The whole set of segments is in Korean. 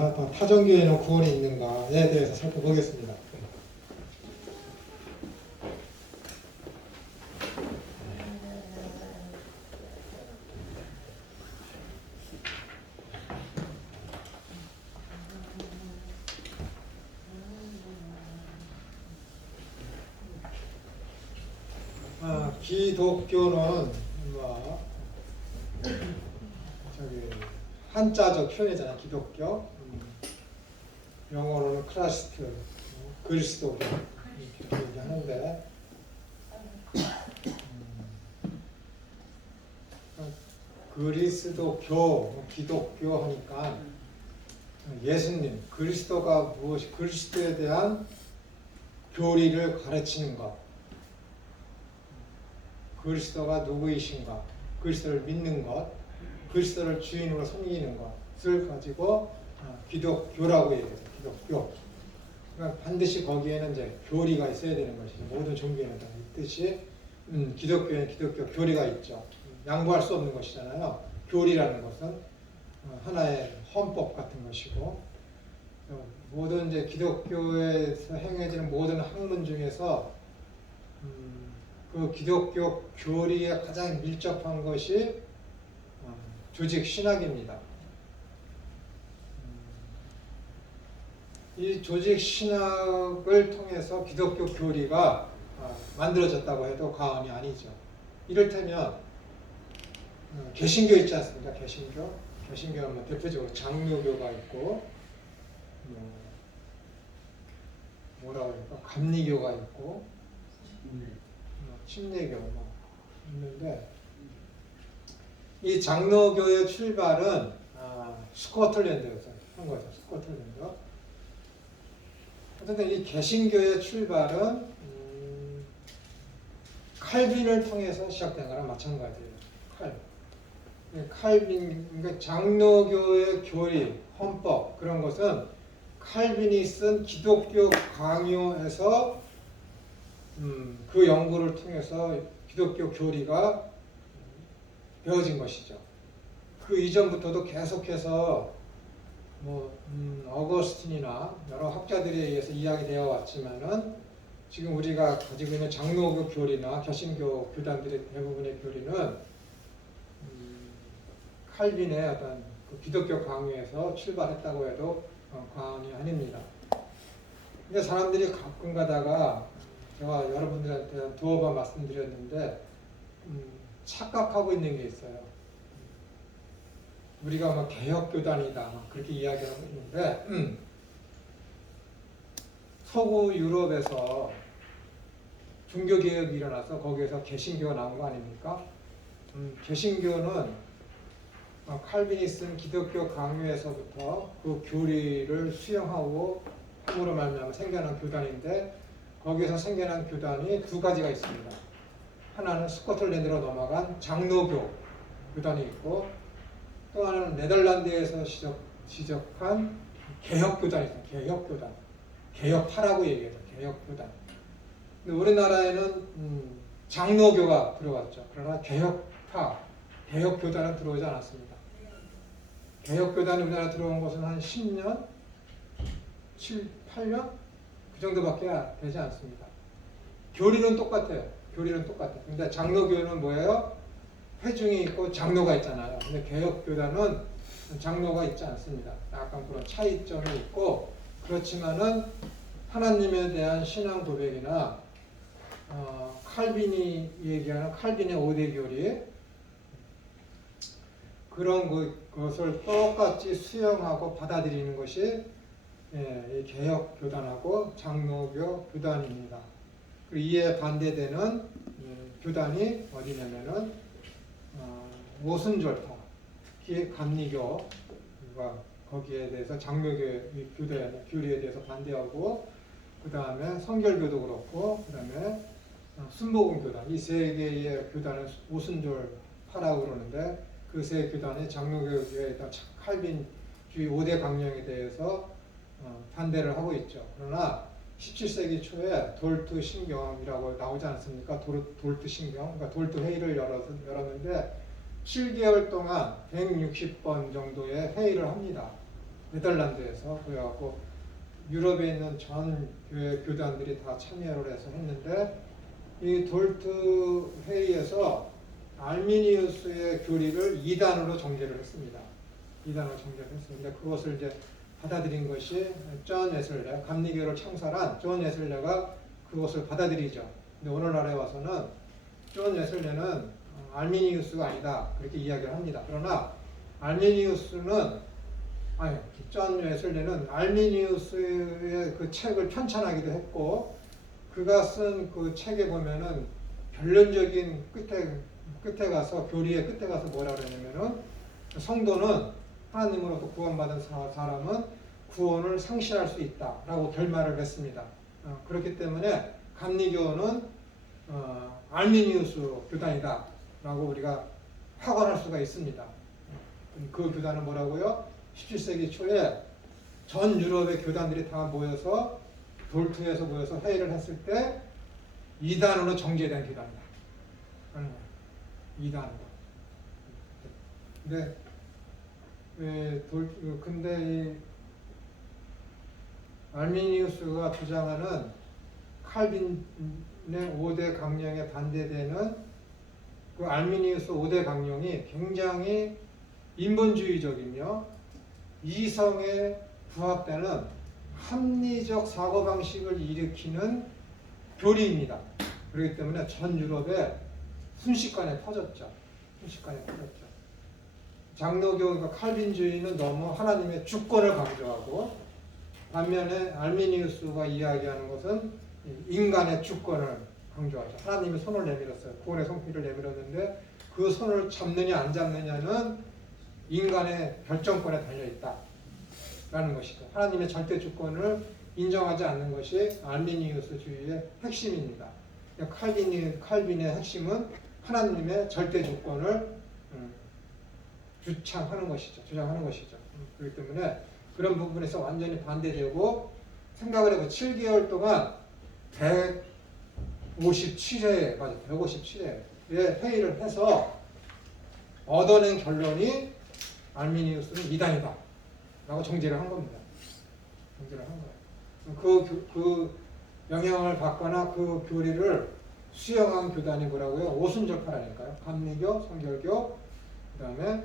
또 타종교에는 구원이 있는가에 대해서 살펴보겠습니다. 기독교는 한자적 표현이잖아. 기독교. 영어로는 크라스트, 그리스도교 이렇게 얘기하는데 그리스도교, 기독교 하니까 예수님, 그리스도가 무엇이, 그리스도에 대한 교리를 가르치는 것, 그리스도가 누구이신가, 그리스도를 믿는 것, 그리스도를 주인으로 섬기는 것을 가지고 기독교라고 얘기해요. 기독교. 그러니까 반드시 거기에는 이제 교리가 있어야 되는 것이죠. 모든 종교에는 다 있듯이 기독교에는 기독교 교리가 있죠. 양보할 수 없는 것이잖아요. 교리라는 것은 하나의 헌법 같은 것이고, 모든 이제 기독교에서 행해지는 모든 학문 중에서 그 기독교 교리에 가장 밀접한 것이 조직 신학입니다. 이 조직 신학을 통해서 기독교 교리가 만들어졌다고 해도 과언이 아니죠. 이를테면 개신교 있지 않습니까? 개신교. 개신교는 뭐 대표적으로 장로교가 있고, 뭐라고 할까? 감리교가 있고, 침례교 뭐 있는데, 이 장로교의 출발은 스코틀랜드에서 한 거죠. 스코틀랜드. 어쨌든 이 개신교의 출발은 칼빈을 통해서 시작된 거랑 마찬가지예요. 칼빈, 그러니까 장로교의 교리, 헌법 그런 것은 칼빈이 쓴 기독교 강요에서 그 연구를 통해서 기독교 교리가 배워진 것이죠. 그 이전부터도 계속해서 어거스틴이나 여러 학자들에 의해서 이야기되어 왔지만은 지금 우리가 가지고 있는 장로교 교리나 개신교 교단들의 대부분의 교리는 칼빈의 어떤 그 기독교 강요에서 출발했다고 해도 과언이 아닙니다. 근데 사람들이 가끔 가다가 제가 여러분들한테 두어 번 말씀드렸는데 착각하고 있는 게 있어요. 우리가 막 개혁교단이다 그렇게 이야기하고 있는데 서구 유럽에서 종교개혁이 일어나서 거기에서 개신교가 나온 거 아닙니까? 개신교는 칼빈이 쓴 기독교 강요에서부터 그 교리를 수용하고 함으로 말미암아 생겨난 교단인데, 거기에서 생겨난 교단이 두 가지가 있습니다. 하나는 스코틀랜드로 넘어간 장로교 교단이 있고, 또 하나는 네덜란드에서 시작한 개혁교단이 있어요. 개혁교단. 개혁파라고 얘기해요. 개혁교단. 근데 우리나라에는 장로교가 들어왔죠. 그러나 개혁파, 개혁교단은 들어오지 않았습니다. 개혁교단이 우리나라 들어온 것은 한 10년? 7, 8년? 그 정도밖에 되지 않습니다. 교리는 똑같아요. 교리는 똑같아요. 근데 장로교는 뭐예요? 회중이 있고 장로가 있잖아요. 근데 개혁교단은 장로가 있지 않습니다. 약간 그런 차이점이 있고, 그렇지만은 하나님에 대한 신앙 고백이나 칼빈이 얘기하는 칼빈의 5대 교리, 그런 것을 똑같이 수용하고 받아들이는 것이 이 개혁교단하고 장로교 교단입니다. 그리고 이에 반대되는 교단이 어디냐면은 오순절파, 감리교가 거기에 대해서 장로교 교리에 대해서 반대하고, 그 다음에 성결교도 그렇고, 그 다음에 순복음교단, 이 세 개의 교단을 오순절파라고 그러는데, 그 세 교단이 장로교에 대한 칼빈주의 5대 강령에 대해서 반대를 하고 있죠. 그러나 17세기 초에 돌트 신경이라고 나오지 않습니까? 돌트 신경, 그러니까 돌트 회의를 열었는데 7개월 동안 160번 정도의 회의를 합니다. 네덜란드에서. 그래갖고 유럽에 있는 전 교회 교단들이 다 참여를 해서 했는데, 이 돌트 회의에서 알미니우스의 교리를 2단으로 정제를 했습니다. 2단으로 정제를 했습니다. 그것을 이제 받아들인 것이 존 웨슬레, 감리교를 창설한 존 웨슬레가 그것을 받아들이죠. 근데 오늘날에 와서는 존 웨슬레는 알미니우스가 아니다, 그렇게 이야기를 합니다. 그러나 존 웨슬레는 알미니우스의 그 책을 편찬하기도 했고, 그가 쓴 그 책에 보면은 결론적인 끝에 가서, 교리의 끝에 가서 뭐라 그러냐면은, 성도는 하나님으로부터 구원받은 사람은 구원을 상실할 수 있다라고 결말을 했습니다. 그렇기 때문에 감리교는 알미니우스 교단이다라고 우리가 확언할 수가 있습니다. 그 교단은 뭐라고요? 17세기 초에 전 유럽의 교단들이 다 모여서 돌트에서 모여서 회의를 했을 때 2단으로 정제된 교단이다. 2단으로. 근데 이 알미니우스가 주장하는 칼빈의 5대 강령에 반대되는 그 알미니우스 5대 강령이 굉장히 인본주의적이며 이성에 부합되는 합리적 사고방식을 일으키는 교리입니다. 그렇기 때문에 전 유럽에 순식간에 퍼졌죠. 장로교, 그러니까 칼빈주의는 너무 하나님의 주권을 강조하고, 반면에 알미니우스가 이야기하는 것은 인간의 주권을 강조하죠. 하나님이 손을 내밀었어요. 구원의 손길을 내밀었는데 그 손을 잡느냐 안 잡느냐는 인간의 결정권에 달려있다라는 것이죠. 하나님의 절대 주권을 인정하지 않는 것이 알미니우스주의의 핵심입니다. 칼빈의 핵심은 하나님의 절대 주권을 주장하는 것이죠. 그렇기 때문에 그런 부분에서 완전히 반대되고, 생각을 해보 7개월 동안 157회에 회의를 해서 얻어낸 결론이 알미니우스는 2단이다 라고 정제를 한 겁니다. 그 영향을 받거나 그 교리를 수용한 교단이 뭐라고요? 오순절파라니까요. 감리교, 성결교, 그 다음에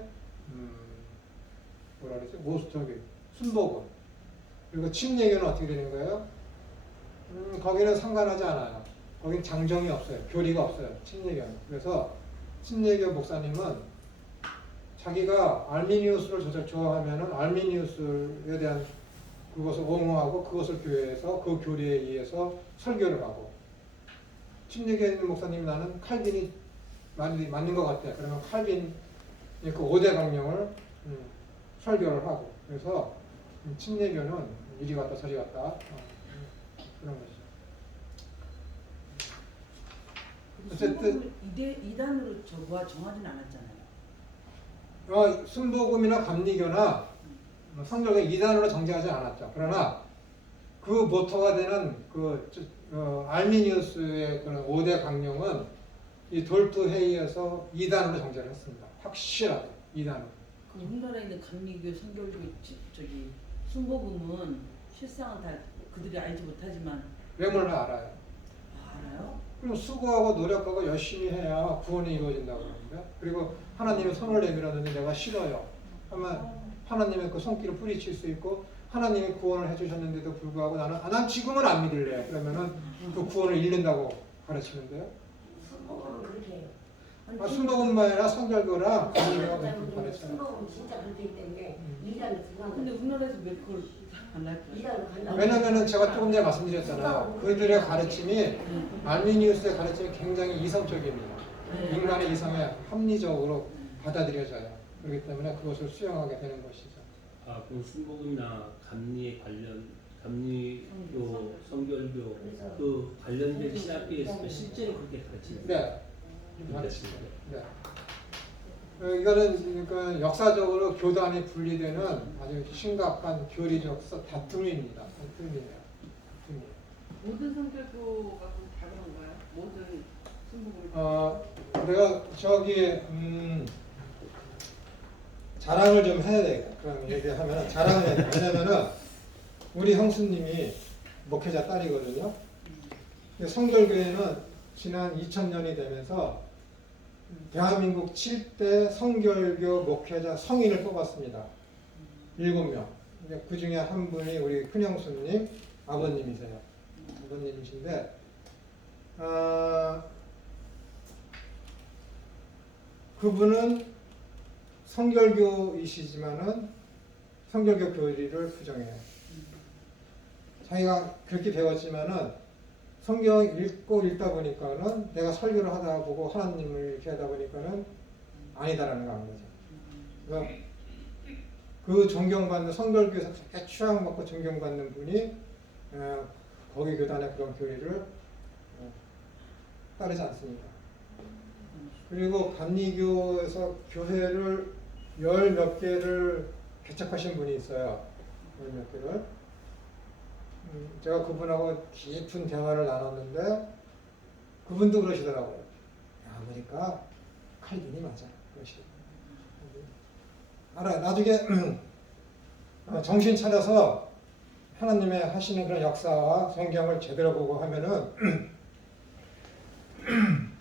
뭐라 그랬죠? 순복음. 그리고 침례교는 어떻게 되는 거예요? 거기는 상관하지 않아요. 거긴 장정이 없어요. 교리가 없어요. 침례교는. 그래서 침례교 목사님은 자기가 알미니우스를 좋아하면은 알미니우스에 대한 그것을 옹호하고 그것을 교회에서 그 교리에 의해서 설교를 하고, 침례교에 있는 목사님이 나는 칼빈이 맞는 것 같아. 그러면 칼빈 그 5대 강령을 설교를 하고, 그래서 침례교는 이리 갔다 저리 갔다 그런 것이죠. 어쨌든 2단으로 정하지는 않았잖아요. 순복음이나 감리교나 성결교 2단으로 정제하지 않았죠. 그러나 그 모토가 되는 알미니우스의 그런 5대 강령은 이 돌트 회의에서 2단으로 정제를 했습니다. 확실하게 2단으로. 우리나라에 있는 감리교, 성결교, 순복음은 실상은 다 그들이 알지 못하지만. 왜 몰라? 알아요. 알아요? 그럼 수고하고 노력하고 열심히 해야 구원이 이루어진다고 합니다. 그리고 하나님의 손을 내밀었는데 내가 싫어요 하면 하나님의 그 손길을 뿌리칠 수 있고, 하나님이 구원을 해주셨는데도 불구하고 난 지금은 안 믿을래. 그러면은 그 구원을 잃는다고 가르치는데요. 순복음은 그렇게 해요. 순복음만 아니라 성결교랑 감리교가 그렇게 가르쳐요. 순복음은 진짜 그렇기 때문에 2단을 근데 우리나라에서 왜 그걸 안 할까요? 2단을 간다고. 왜냐면은 제가 조금 전에 말씀드렸잖아요. 그들의 가르침이, 알미니우스의 가르침이 굉장히 이성적입니다. 인간의 이성에 합리적으로 받아들여져요. 그렇기 때문에 그것을 수용하게 되는 것이죠. 그럼 순복음이나 감리교, 성결교 그 관련된 신학교에 있으면 실제로 그렇게 가르치는 거예요? 네. 네. 이거는 그러니까 역사적으로 교단이 분리되는 아주 심각한 교리적 다툼입니다. 모든 성결교가 다 그런가요? 모든 순복음. 내가 저기 자랑을 좀 해야 돼. 그럼 얘기하면 자랑을 해야 돼. 왜냐면은 우리 형수님이 목회자 딸이거든요. 근데 성결교회는 지난 2000년이 되면서 대한민국 7대 성결교 목회자 성인을 뽑았습니다. 7명. 그 중에 한 분이 우리 큰형수님 아버님이세요. 아버님이신데 그분은 성결교이시지만은 성결교 교리를 부정해요. 자기가 그렇게 배웠지만은 성경 읽고 읽다 보니까는 내가 설교를 하다 보고 하나님을 이렇게 하다 보니까는 아니다라는 거 아는 거죠. 그러니까 그 존경받는 성결교에서 그렇게 추앙받고 존경받는 분이 거기 교단의 그런 교리를 따르지 않습니다. 그리고 감리교에서 교회를 열 몇 개를 개척하신 분이 있어요. 열 몇 개를. 제가 그분하고 깊은 대화를 나눴는데 그분도 그러시더라고요. 야, 보니까 칼빈이 맞아. 그러시더라고요. 알아. 나중에 정신 차려서 하나님의 하시는 그런 역사와 성경을 제대로 보고 하면은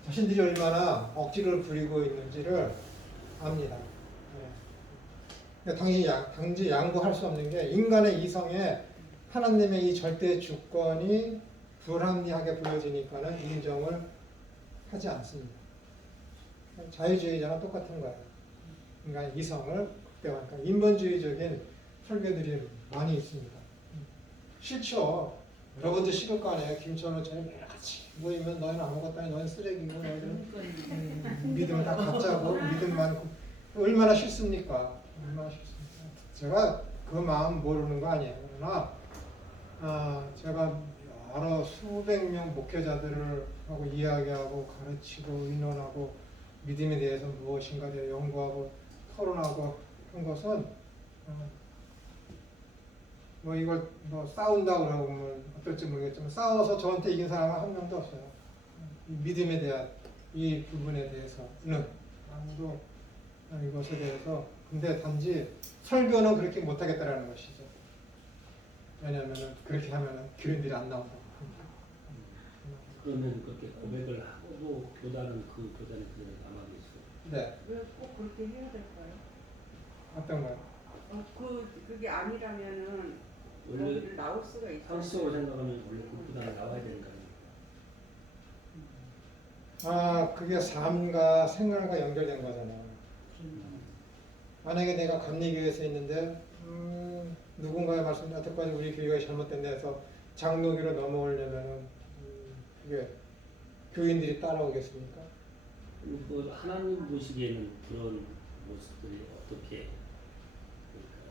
자신들이 얼마나 억지를 부리고 있는지를 압니다. 네. 단지 양보할 수 없는 게 인간의 이성에 하나님의 이 절대 주권이 불합리하게 보여지니까는 인정을 하지 않습니다. 자유주의자랑 똑같은 거예요. 인간의 이성을 극대화하니까 인본주의적인 설교들이 많이 있습니다. 싫죠. 여러분도 싫을 거 아니에요. 김천호 저는 같이 모이면 너희는 아무것도 아니 너희는 쓰레기고 너희들은 믿음을 다 가짜고 믿음만 얼마나 싫습니까? 얼마나 싫습니까? 제가 그 마음 모르는 거 아니에요. 그러나 제가 여러 수백 명 목회자들을 하고 이야기하고 가르치고 의논하고 믿음에 대해서 무엇인가 에 연구하고 토론하고 한 것은 뭐 이걸 뭐 싸운다고 그러면 어떨지 모르겠지만 싸워서 저한테 이긴 사람은 한 명도 없어요. 이 믿음에 대한 이 부분에 대해서는 아무도 이것에 대해서 근데 단지 설교는 그렇게 못하겠다라는 것이죠. 왜냐하면 그렇게 하면 교인들이 안 나온다고. 그러면 그렇게 고백을 하고도 교단은 그 교단에 그냥 남아 계시고. 네. 왜 꼭 그렇게 해야 될까요? 어떤 거요? 그게 아니라면은 원래 거기를 나올 수가 있어요. 상식적으로 생각하면 원래 그 교단에 나와야 되는 거 아니에요? 그게 삶과 생활과 연결된 거잖아요. 만약에 내가 감리교회에서 있는데 누군가의 말씀이 여태까지 우리 교회가 잘못된다 해서 장로교로 넘어오려면 그게 교인들이 따라오겠습니까? 그 하나님 보시기에는 그런 모습들이 어떻게 보일까요?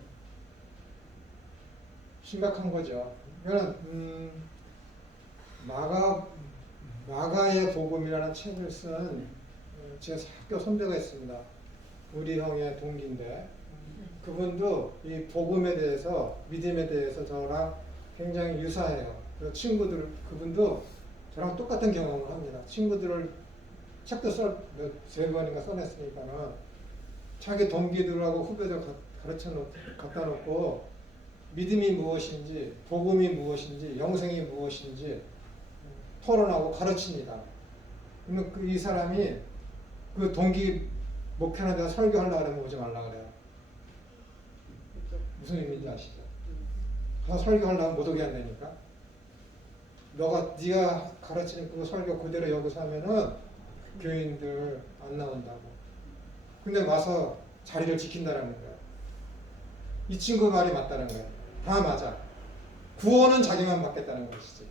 심각한 거죠. 그러니까 마가의 복음이라는 책을 쓴 제 학교 선배가 있습니다. 우리 형의 동기인데 그분도 이 복음에 대해서 믿음에 대해서 저랑 굉장히 유사해요. 그분도 저랑 똑같은 경험을 합니다. 친구들을 책도 세 권인가 써냈으니까는 자기 동기들하고 후배들 갖다 놓고 믿음이 무엇인지, 복음이 무엇인지, 영생이 무엇인지 토론하고 가르칩니다. 그러면 이 사람이 그 동기 목회하는 데서 설교하려고 그러면 오지 말라 그래요. 무슨 의미인지 아시죠? 가서 설교하려면 못 오게 한다니까. 네가 가르치는 그 설교 그대로 여기서 하면은 교인들 안 나온다고. 근데 와서 자리를 지킨다라는 거야. 이 친구 말이 맞다는 거야. 다 맞아. 구원은 자기만 받겠다는 것이지.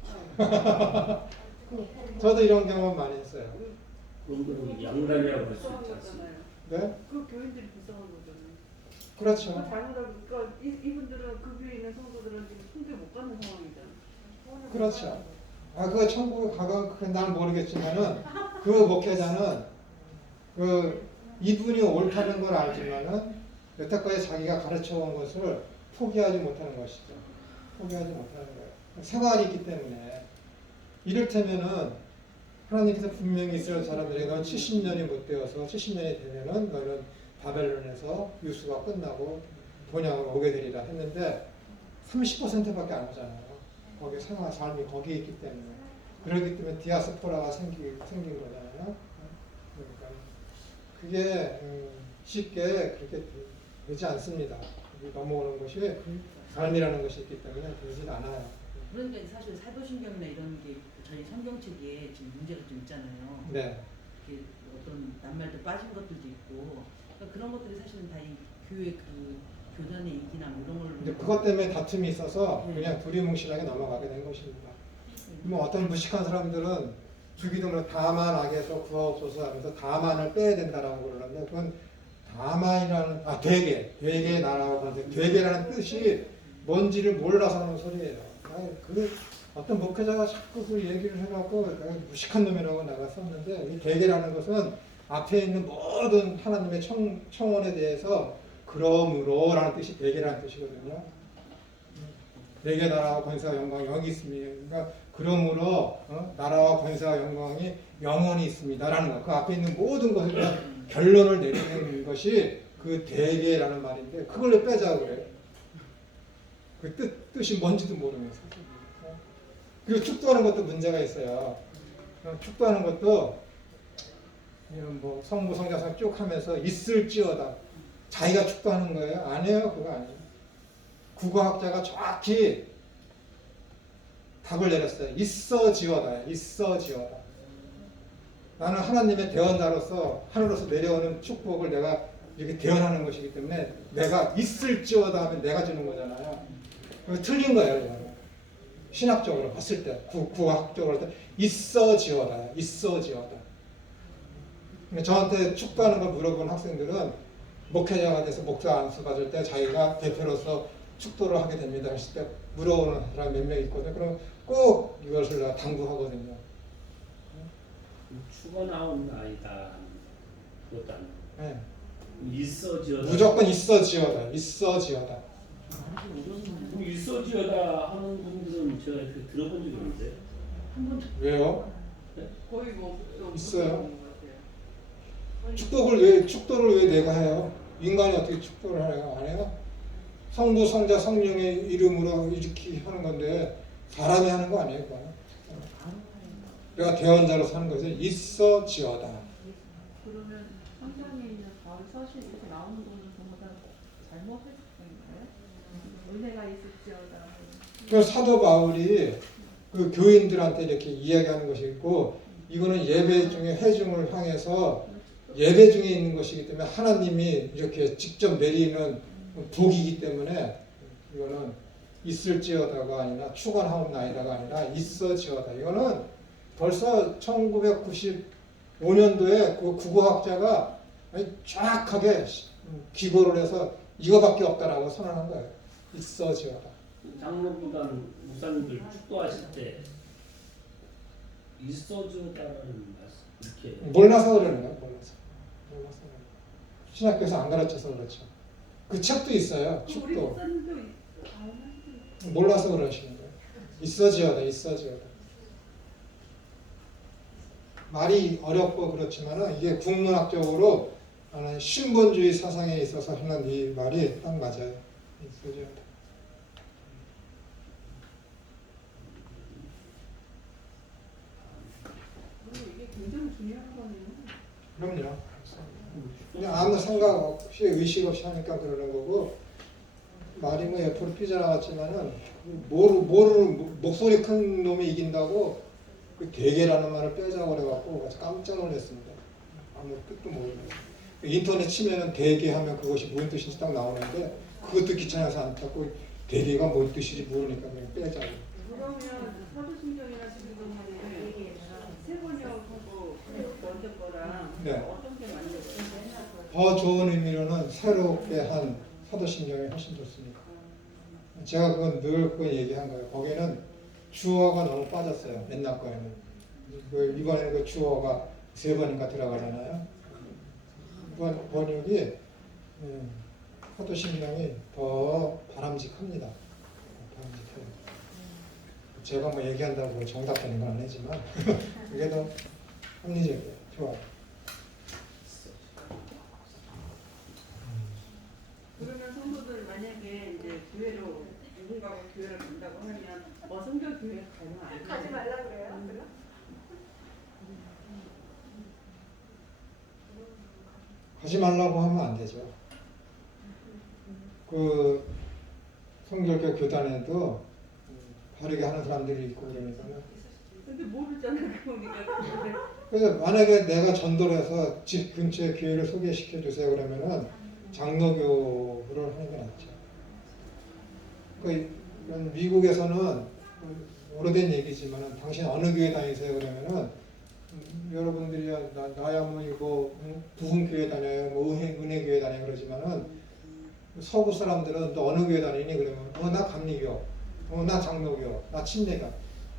저도 이런 경험 많이 했어요. 그런 거 양단이라고 할 수 불쌍한 있지 않습니까? 거잖아요. 네? 그 교인들이 불쌍한 거잖아요. 그렇죠. 잘못하고 그러니까 이분들은 그 교회 있는 성도들은 지금 성교 못 가는 상황이잖아요. 그렇죠. 그거 천국 가가 난 모르겠지만은 그 목회자는 이분이 옳다는 걸 알지만은 여태까지 자기가 가르쳐온 것을 포기하지 못하는 것이죠. 포기하지 못하는 거예요. 생활이 있기 때문에 이를테면은 하나님께서 분명히 이스라엘 사람들에게 넌 70년이 못 되어서 70년이 되면은 너는 바벨론에서 유수가 끝나고 본향으로 오게 되리라 했는데 30%밖에 안 오잖아요. 거기 생활 삶이 거기에 있기 때문에 그렇기 때문에 디아스포라가 생긴 거잖아요. 그러니까 그게 쉽게 그렇게 되지 않습니다. 넘어오는 것이 삶이라는 것이 있기 때문에 되지 않아요. 그러니까 사실 사도신경이나 이런 게 저희 성경책에 지금 문제가 좀 있잖아요. 네. 이렇게 어떤 낱말도 빠진 것들도 있고 그러니까 그런 것들이 사실은 다 이 교회 그 교단의 인기나 뭐 이런 걸로. 근데 그것 때문에 다툼이 있어서 그냥 두리뭉실하게 넘어가게 된 것입니다. 뭐 어떤 무식한 사람들은 주기도문에 다만 악에서 구하옵소서 하면서 다만을 빼야 된다라고 그러는데 그건 다만이라는 되게 나라고 하는데 되게라는 뜻이 뭔지를 몰라서 하는 소리예요. 그 어떤 목회자가 자꾸 그 얘기를 해갖고 무식한 놈이라고 내가 썼는데 이 되게라는 것은 앞에 있는 모든 하나님의 청원에 대해서 그러므로라는 뜻이 되게라는 뜻이거든요. 내게 나라와 권세와 영광이 여기 있습니다. 그러니까 그러므로 나라와 권세와 영광이 영원히 있습니다라는 거. 그 앞에 있는 모든 것을 그냥 결론을 내리는 것이 그 되게라는 말인데 그걸 왜 빼자고 그래요. 그 뜻이 뭔지도 모르면서. 그리고 축도하는 것도 문제가 있어요. 축도하는 것도 뭐 성부 성자성 쭉 하면서 있을지어다. 자기가 축도하는 거예요? 아니에요. 그거 아니에요. 국어학자가 정확히 답을 내렸어요. 있어지어다. 있어지어다. 나는 하나님의 대언자로서 하늘로서 내려오는 축복을 내가 이렇게 대언하는 것이기 때문에 내가 있을지어다 하면 내가 주는 거잖아요. 틀린 거예요. 이거는. 신학적으로 봤을 때, 국어학적으로 봤을 때 있어지어다. 있어지어다. 저한테 축도하는 걸 물어본 학생들은 목회자가 돼서 목사 안수 받을 때 자기가 대표로서 축도를 하게 됩니다 했을 때 물어보는 사람 몇 명 있거든요. 그럼 꼭 이것을 내가 당부하거든요. 죽어나온나이다. 그것도 안 네. 있어지어다. 무조건 있어지어다. 있어지어다. 있어지어다 하는 분들은 제가 이렇게 들어본 적이 없는데. 한 번도. 왜요? 거의 뭐 좀 있어요. 그런 것 같아요. 축도를 왜 내가 해요? 인간이 어떻게 축도를 해요? 안 해요? 성부, 성자, 성령의 이름으로 이렇게 하는 건데 사람이 하는 거 아니에요? 그거는? 내가 대언자로서 하는 것이 있어지어다. 그러면 성경에 있는 바로 서신 이렇게 나오는 거는 전부 다 잘못했던 거예요? 은혜가 있을지어다. 그 사도 바울이 그 교인들한테 이렇게 이야기하는 것이 있고 이거는 예배 중에 회중을 향해서 예배 중에 있는 것이기 때문에 하나님이 이렇게 직접 내리는 복이기 때문에 이거는 있을지어다가 아니라 축원하옵나이다가 아니라 있어지어다. 이거는 벌써 1995년도에 그 국어학자가 정확하게 기고를 해서 이거밖에 없다라고 선언한 거예요. 있어지어다. 장로부단 목사님들 축도하실 때 있어지어다라는 말씀 이렇게 몰라서 그러는 거예요. 몰라서. 신학교에서 안 가르쳐서 그렇죠. 그 책도 있어요. 우리 축도. 목사님도 몰라서 그러시는 거예요. 있어지어다. 있어지어다. 말이 어렵고 그렇지만은 이게 국문학적으로 신본주의 사상에 있어서 하는 이 말이 딱 맞아요. 있어지어다. 이게 굉장히 중요한 거네요. 그럼요. 그냥 아무 생각 없이 의식 없이 하니까 그러는 거고 말이 뭐 옆으로 삐져나갔지만은 모르는 목소리 큰 놈이 이긴다고 그 대개라는 말을 빼자고 그래갖고 깜짝 놀랐습니다. 아무 뜻도 모르고 인터넷 치면은 대개 하면 그것이 무슨 뜻인지 딱 나오는데 그것도 귀찮아서 안 찾고 대개가 뭔 뜻인지 모르니까 그냥 빼자고. 그러면 사도신경이나 지금은 세 번역하고 먼저 거랑 네. 어떤 게 맞나요? 더 좋은 의미로는 새롭게 한 사도신경이 훨씬 좋습니다. 제가 그건 늘 그거 얘기한 거예요. 거기는 주어가 너무 빠졌어요. 옛날 거에는. 이번에는 그 주어가 3번인가 들어가잖아요. 이번 번역이 사도신경이 더 바람직합니다. 바람직해요. 제가 뭐 얘기한다고 정답되는 건 아니지만 그게 더 합리적이에요. 좋아요. 만약에 이제 교회로 누군가가 교회를 간다고 하면 성결 교회 가면 안 돼요? 가지 말라 그래요? 하지 말라고 하면 안 되죠. 그 성결교 교단에도 바르게 하는 사람들이 있고 그러니까요. 근데 모르잖아요. 그러니까 그래서 만약에 내가 전도를 해서 집 근처에 교회를 소개시켜 주세요 그러면은 장로교를 하는 게 낫죠. 그 미국에서는 오래된 얘기지만 당신 어느 교회 다니세요 그러면은 여러분들이 나야 뭐 이거 무슨 교회 다녀요 뭐 은혜 교회 다녀요 그러지만은 서구 사람들은 또 어느 교회 다니니 그러면 나 감리교 나 장로교 나 침례교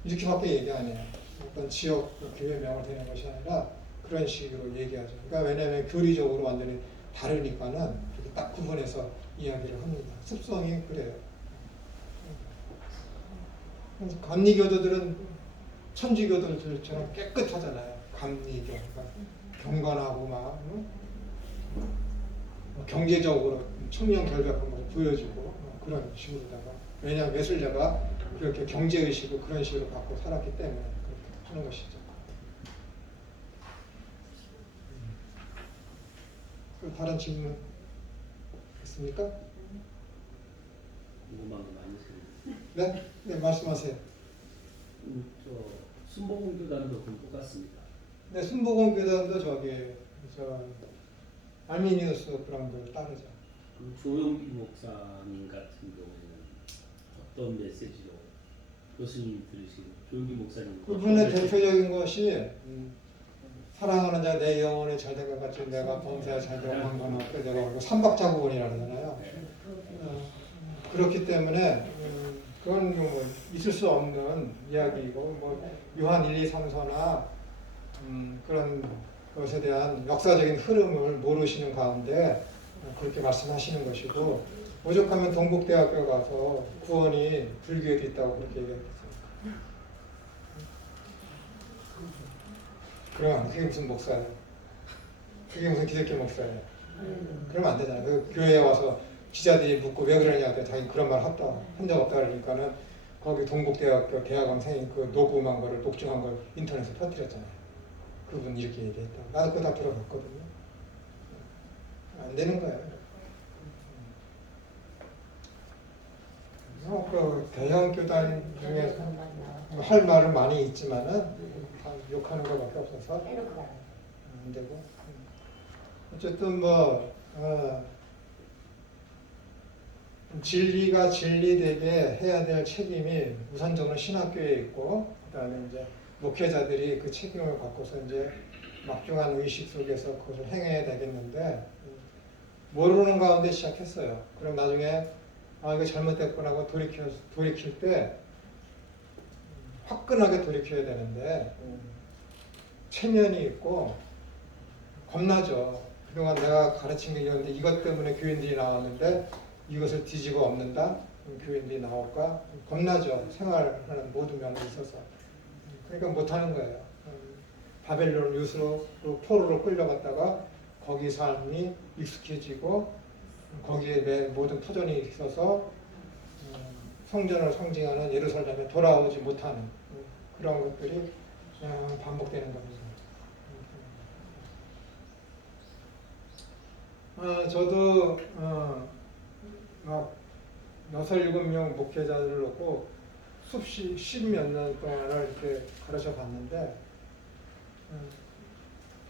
이렇게밖에 얘기 안 해요. 어떤 지역 교회명을 대는 것이 아니라 그런 식으로 얘기하죠. 그러니까 왜냐하면 교리적으로 완전히 다르니까는 이렇게 딱 구분해서 이야기를 합니다. 습성이 그래요. 그래서 감리교도들은 천주교도들처럼 깨끗하잖아요. 감리교, 그러니까 경건하고 막 경제적으로 청년 결백한 것을 보여주고 그런 식으로다가 왜냐하면 예술자가 그렇게 경제의식을 그런 식으로 갖고 살았기 때문에 그렇게 하는 것이죠. 다른 질문 있습니까? 궁금한 거 많이 있어요. 네? 네, 말씀하세요. 저 순복음 교단도 그럼 똑같습니다. 네, 순복음 교단도 아미니우스 그런 걸 따르죠. 그 조용기 목사님 같은 경우에는 어떤 메시지로 교수님 들으시고 조용기 목사님 그분의 대표적인 것이 사랑하는 자 내 영혼이 잘된 것 같이 내가 범사에 잘되어만 거나 내가 삼박자구원이라고 하잖아요. 그렇기 때문에 그건 뭐 있을 수 없는 이야기이고 뭐 요한 1, 2, 3서나 그런 것에 대한 역사적인 흐름을 모르시는 가운데 그렇게 말씀하시는 것이고 오죽하면 동북대학교 가서 구원이 불교에도 있다고 그렇게 얘기했어요. 그럼 그게 무슨 목사예요? 그게 무슨 기독교 목사예요? 그러면 안 되잖아요. 그 교회에 와서 기자들이 묻고 왜 그러냐 자기 그런 말 한 적 없다 그러니까는 거기 동북대학교 대학원생이 그 녹음한 거를 녹중한 걸 인터넷에 퍼뜨렸잖아요. 그분 이렇게 얘기했다. 나도 그거 다 들어봤거든요. 안 되는 거예요. 그 대형 교단 중에 할 말은 많이 있지만은 다 욕하는 것밖에 없어서 안 되고 어쨌든 뭐 진리가 진리되게 해야 될 책임이 우선적으로 신학교에 있고 그다음에 이제 목회자들이 그 책임을 갖고서 이제 막중한 의식 속에서 그것을 행해야 되겠는데 모르는 가운데 시작했어요. 그럼 나중에 이거 잘못됐구나 하고 돌이킬 때 화끈하게 돌이켜야 되는데 체면이 있고 겁나죠. 그동안 내가 가르친 게 이건데 이것 때문에 교인들이 나왔는데 이것을 뒤집어 엎는다? 교인들이 나올까? 겁나죠. 생활하는 모든 면에 있어서. 그러니까 못하는 거예요. 바벨론 유수로 포로로 끌려갔다가 거기 삶이 익숙해지고 거기에 모든 터전이 있어서 성전을 상징하는 예루살렘에 돌아오지 못하는 그런 것들이 반복되는 겁니다. 저도 막 6-7명 목회자들을 놓고 십몇 년 동안을 이렇게 가르쳐 봤는데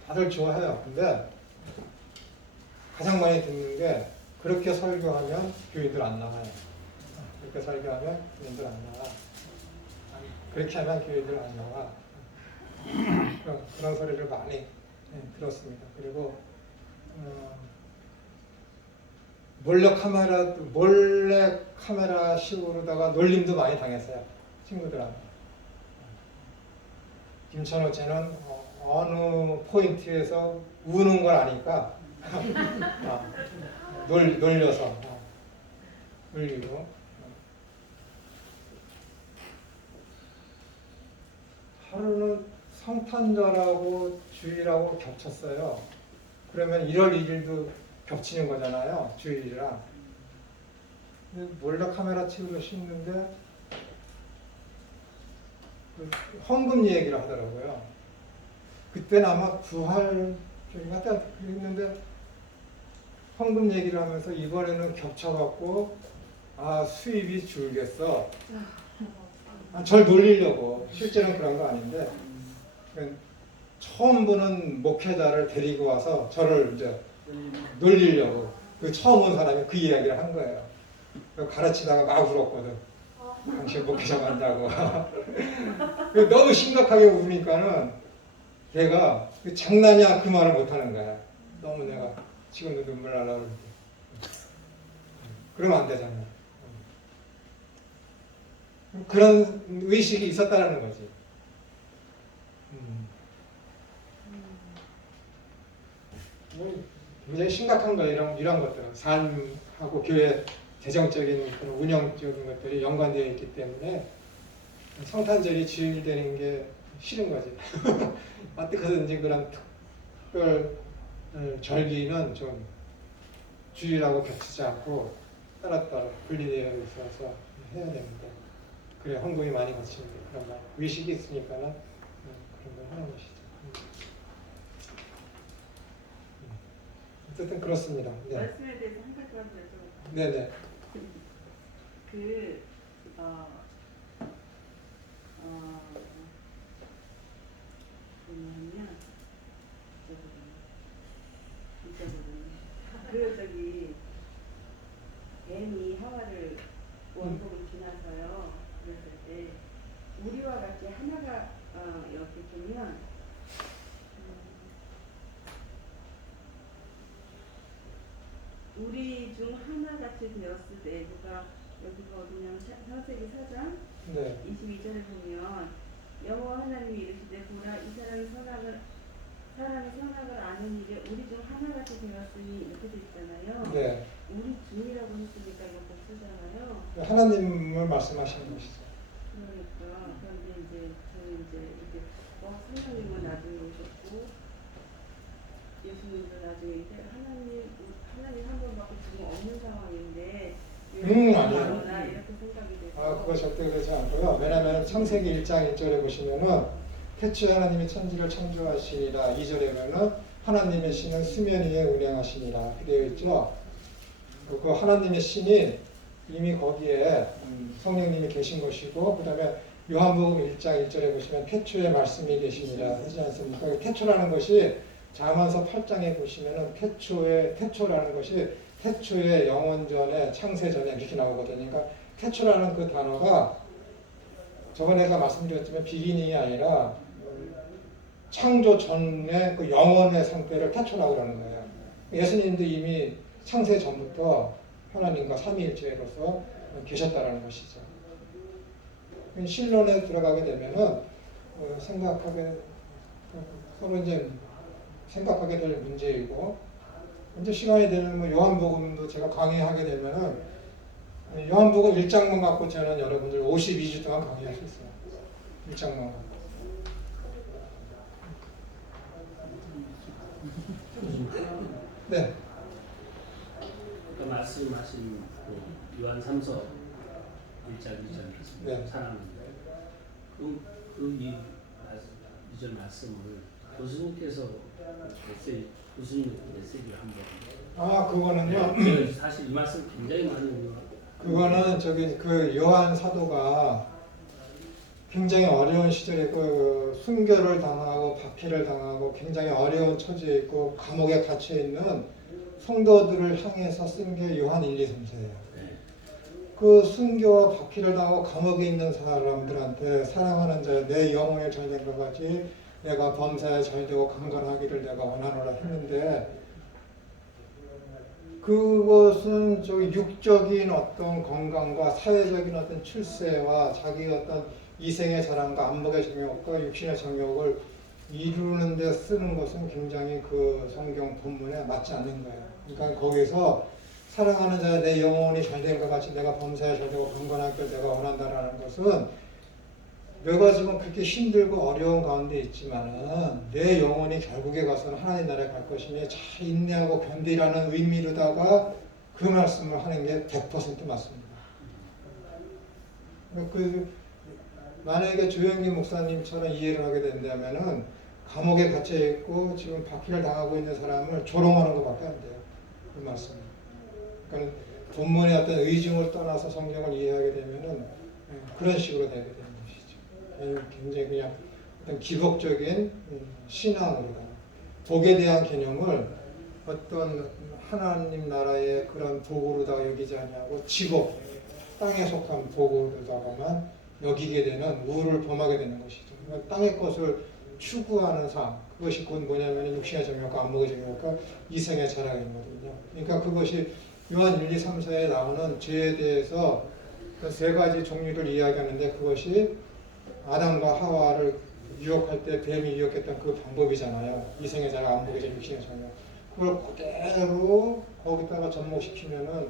다들 좋아해요. 근데 가장 많이 듣는 게 그렇게 설교하면 교인들 안 나와요. 그렇게 설교하면 교인들 안 나와. 그렇게 하면 교인들 안 나와. 그런 소리를 많이 들었습니다. 그리고 몰래 카메라 식으로다가 놀림도 많이 당했어요. 친구들한테. 김천호 쟤는 어느 포인트에서 우는 걸 아니까 놀려서 놀리고 하루는 성탄절하고 주일하고 겹쳤어요. 그러면 1월 1일도 겹치는 거잖아요. 주일이랑. 몰래 카메라 찍으러 씻는데 그 헌금 얘기를 하더라고요. 그때는 아마 부활 쪽인가 딱 그랬는데 헌금 얘기를 하면서 이번에는 겹쳐갖고 아 수입이 줄겠어. 절 놀리려고 실제로는 그런 거 아닌데 처음 보는 목회자를 데리고 와서 저를 이제 놀리려고 그 처음 온 사람이 그 이야기를 한 거예요. 가르치다가 막 울었거든. 당신 목회자 만다고. 너무 심각하게 우니까는 걔가 장난이야 그 말을 못하는 거야. 너무 내가 지금도 눈물 나려고 그러는데. 그러면 안 되잖아. 그런 의식이 있었다는 거지. 굉장히 심각한 거예요. 이런 것들은 삶하고 교회 재정적인 그런 운영적인 것들이 연관되어 있기 때문에 성탄절이 주일되는 게 싫은 거지. 어떻게든지 그런 특별 절기는 좀 주일하고 겹치지 않고 따로따로 분리되어 있어서 해야 되는데 그래 헌금이 많이 거치는데 그런 거 의식이 있으니까는 그런 걸 하는 것이죠. 어쨌든 그렇습니다. 네. 말씀에 대해서 한 가지만 더 여쭤볼까요? 네네. 뭐냐면 저기 뱀이 하와를 원복을 지나서요. 그랬을 때 우리와 같이 하나가 이렇게 보면 우리 중 하나같이 되었을 때 누가 여기가 어디냐면 창세기 4장 네. 22절에 보면 여호와 하나님이 이르시되 보라 이 사람이 선악을 아는 일에 우리 중 하나같이 되었으니 이렇게 돼 있잖아요. 네. 우리 중이라고 했으니까 이거 복수잖아요. 하나님을 말씀하시는 것이죠. 그러니까 그런데 저희 이렇게 성령님은 나중에 오셨고 예수님도 나중에 이제 하나님 한 번 받고 지금 없는 상황인데 아니에요. 이렇게 생각이 돼서 그거 절대 그렇지 않고요. 왜냐하면 창세기 1장 1절에 보시면은 태초에 하나님이 천지를 창조하시니라 2절에 보면은 하나님의 신은 수면 위에 운행하시니라 이렇게 되어 있죠. 그 하나님의 신이 이미 거기에 성령님이 계신 것이고 그 다음에 요한복음 1장 1절에 보시면 태초에 말씀이 계시니라 하지 않습니까? 태초라는 것이 자만서 8장에 보시면은 태초라는 것이 태초의 영원전에 창세전에 이렇게 나오거든요. 그러니까 태초라는 그 단어가 저번에 제가 말씀드렸지만 비기닝이 아니라 창조 전의 그 영원의 상태를 태초라고 그러는 거예요. 예수님도 이미 창세 전부터 하나님과 삼위일체로서 계셨다라는 것이죠. 신론에 들어가게 되면은 서로 이제 생각하게 될 문제이고 이제 시간이 되면 요한복음도 제가 강의하게 되면은 요한복음 1장만 갖고 저는 여러분들 52주 동안 강의할 수 있어요. 1장만 갖고. 네. 아까 말씀하신 그 요한 3서 1장 2절 네. 사랑합니다. 이 2절 말씀을 교수님께서 교수님 메시지를 한번. 그거는요. 사실 이 말씀 굉장히 많이. 그거는 그 요한 사도가 굉장히 어려운 시절에 그 순교를 당하고 박해를 당하고 굉장히 어려운 처지에 있고 감옥에 갇혀 있는 성도들을 향해서 쓴 게 요한 1, 2, 3서예요. 그 순교와 박해를 당하고 감옥에 있는 사람들한테 사랑하는 자 내 영혼이 잘된 것 같이 내가 범사에 잘되고 강건하기를 내가 원하노라 했는데 그것은 육적인 어떤 건강과 사회적인 어떤 출세와 자기 어떤 이생의 자랑과 안목의 정욕과 육신의 정욕을 이루는 데 쓰는 것은 굉장히 그 성경 본문에 맞지 않는 거예요. 그러니까 거기서 사랑하는 자 내 영혼이 잘된 것 같이 내가 범사에 잘되고 강건하기를 내가 원한다라는 것은 내가 지금 그렇게 힘들고 어려운 가운데 있지만은 내 영혼이 결국에 가서는 하나님 나라에 갈 것이니 잘 인내하고 견디라는 의미로다가 그 말씀을 하는 게 100% 맞습니다. 그 만약에 조영림 목사님처럼 이해를 하게 된다면은 감옥에 갇혀 있고 지금 박해를 당하고 있는 사람을 조롱하는 것밖에 안 돼요. 그 말씀. 그러니까 본문의 어떤 의중을 떠나서 성경을 이해하게 되면은 그런 식으로 되게 되는 것이죠. 굉장히 그냥 어떤 기복적인 신앙으로다. 복에 대한 개념을 어떤 하나님 나라의 그런 복으로다가 여기지 아니하고 지복, 땅에 속한 복으로다가만 여기게 되는 우를 범하게 되는 것이죠. 그러니까 땅의 것을 추구하는 삶, 그것이 곧 뭐냐면 육신의 정욕과 안목의 정욕과 이생의 자랑이거든요. 그러니까 그것이 요한 1, 2, 3, 4에 나오는 죄에 대해서 그 세 가지 종류를 이야기하는데 그것이 아담과 하와를 유혹할 때 뱀이 유혹했던 그 방법이잖아요. 이생의 자랑, 안목의 정욕, 육신의 정욕. 그걸 그대로 거기다가 접목시키면은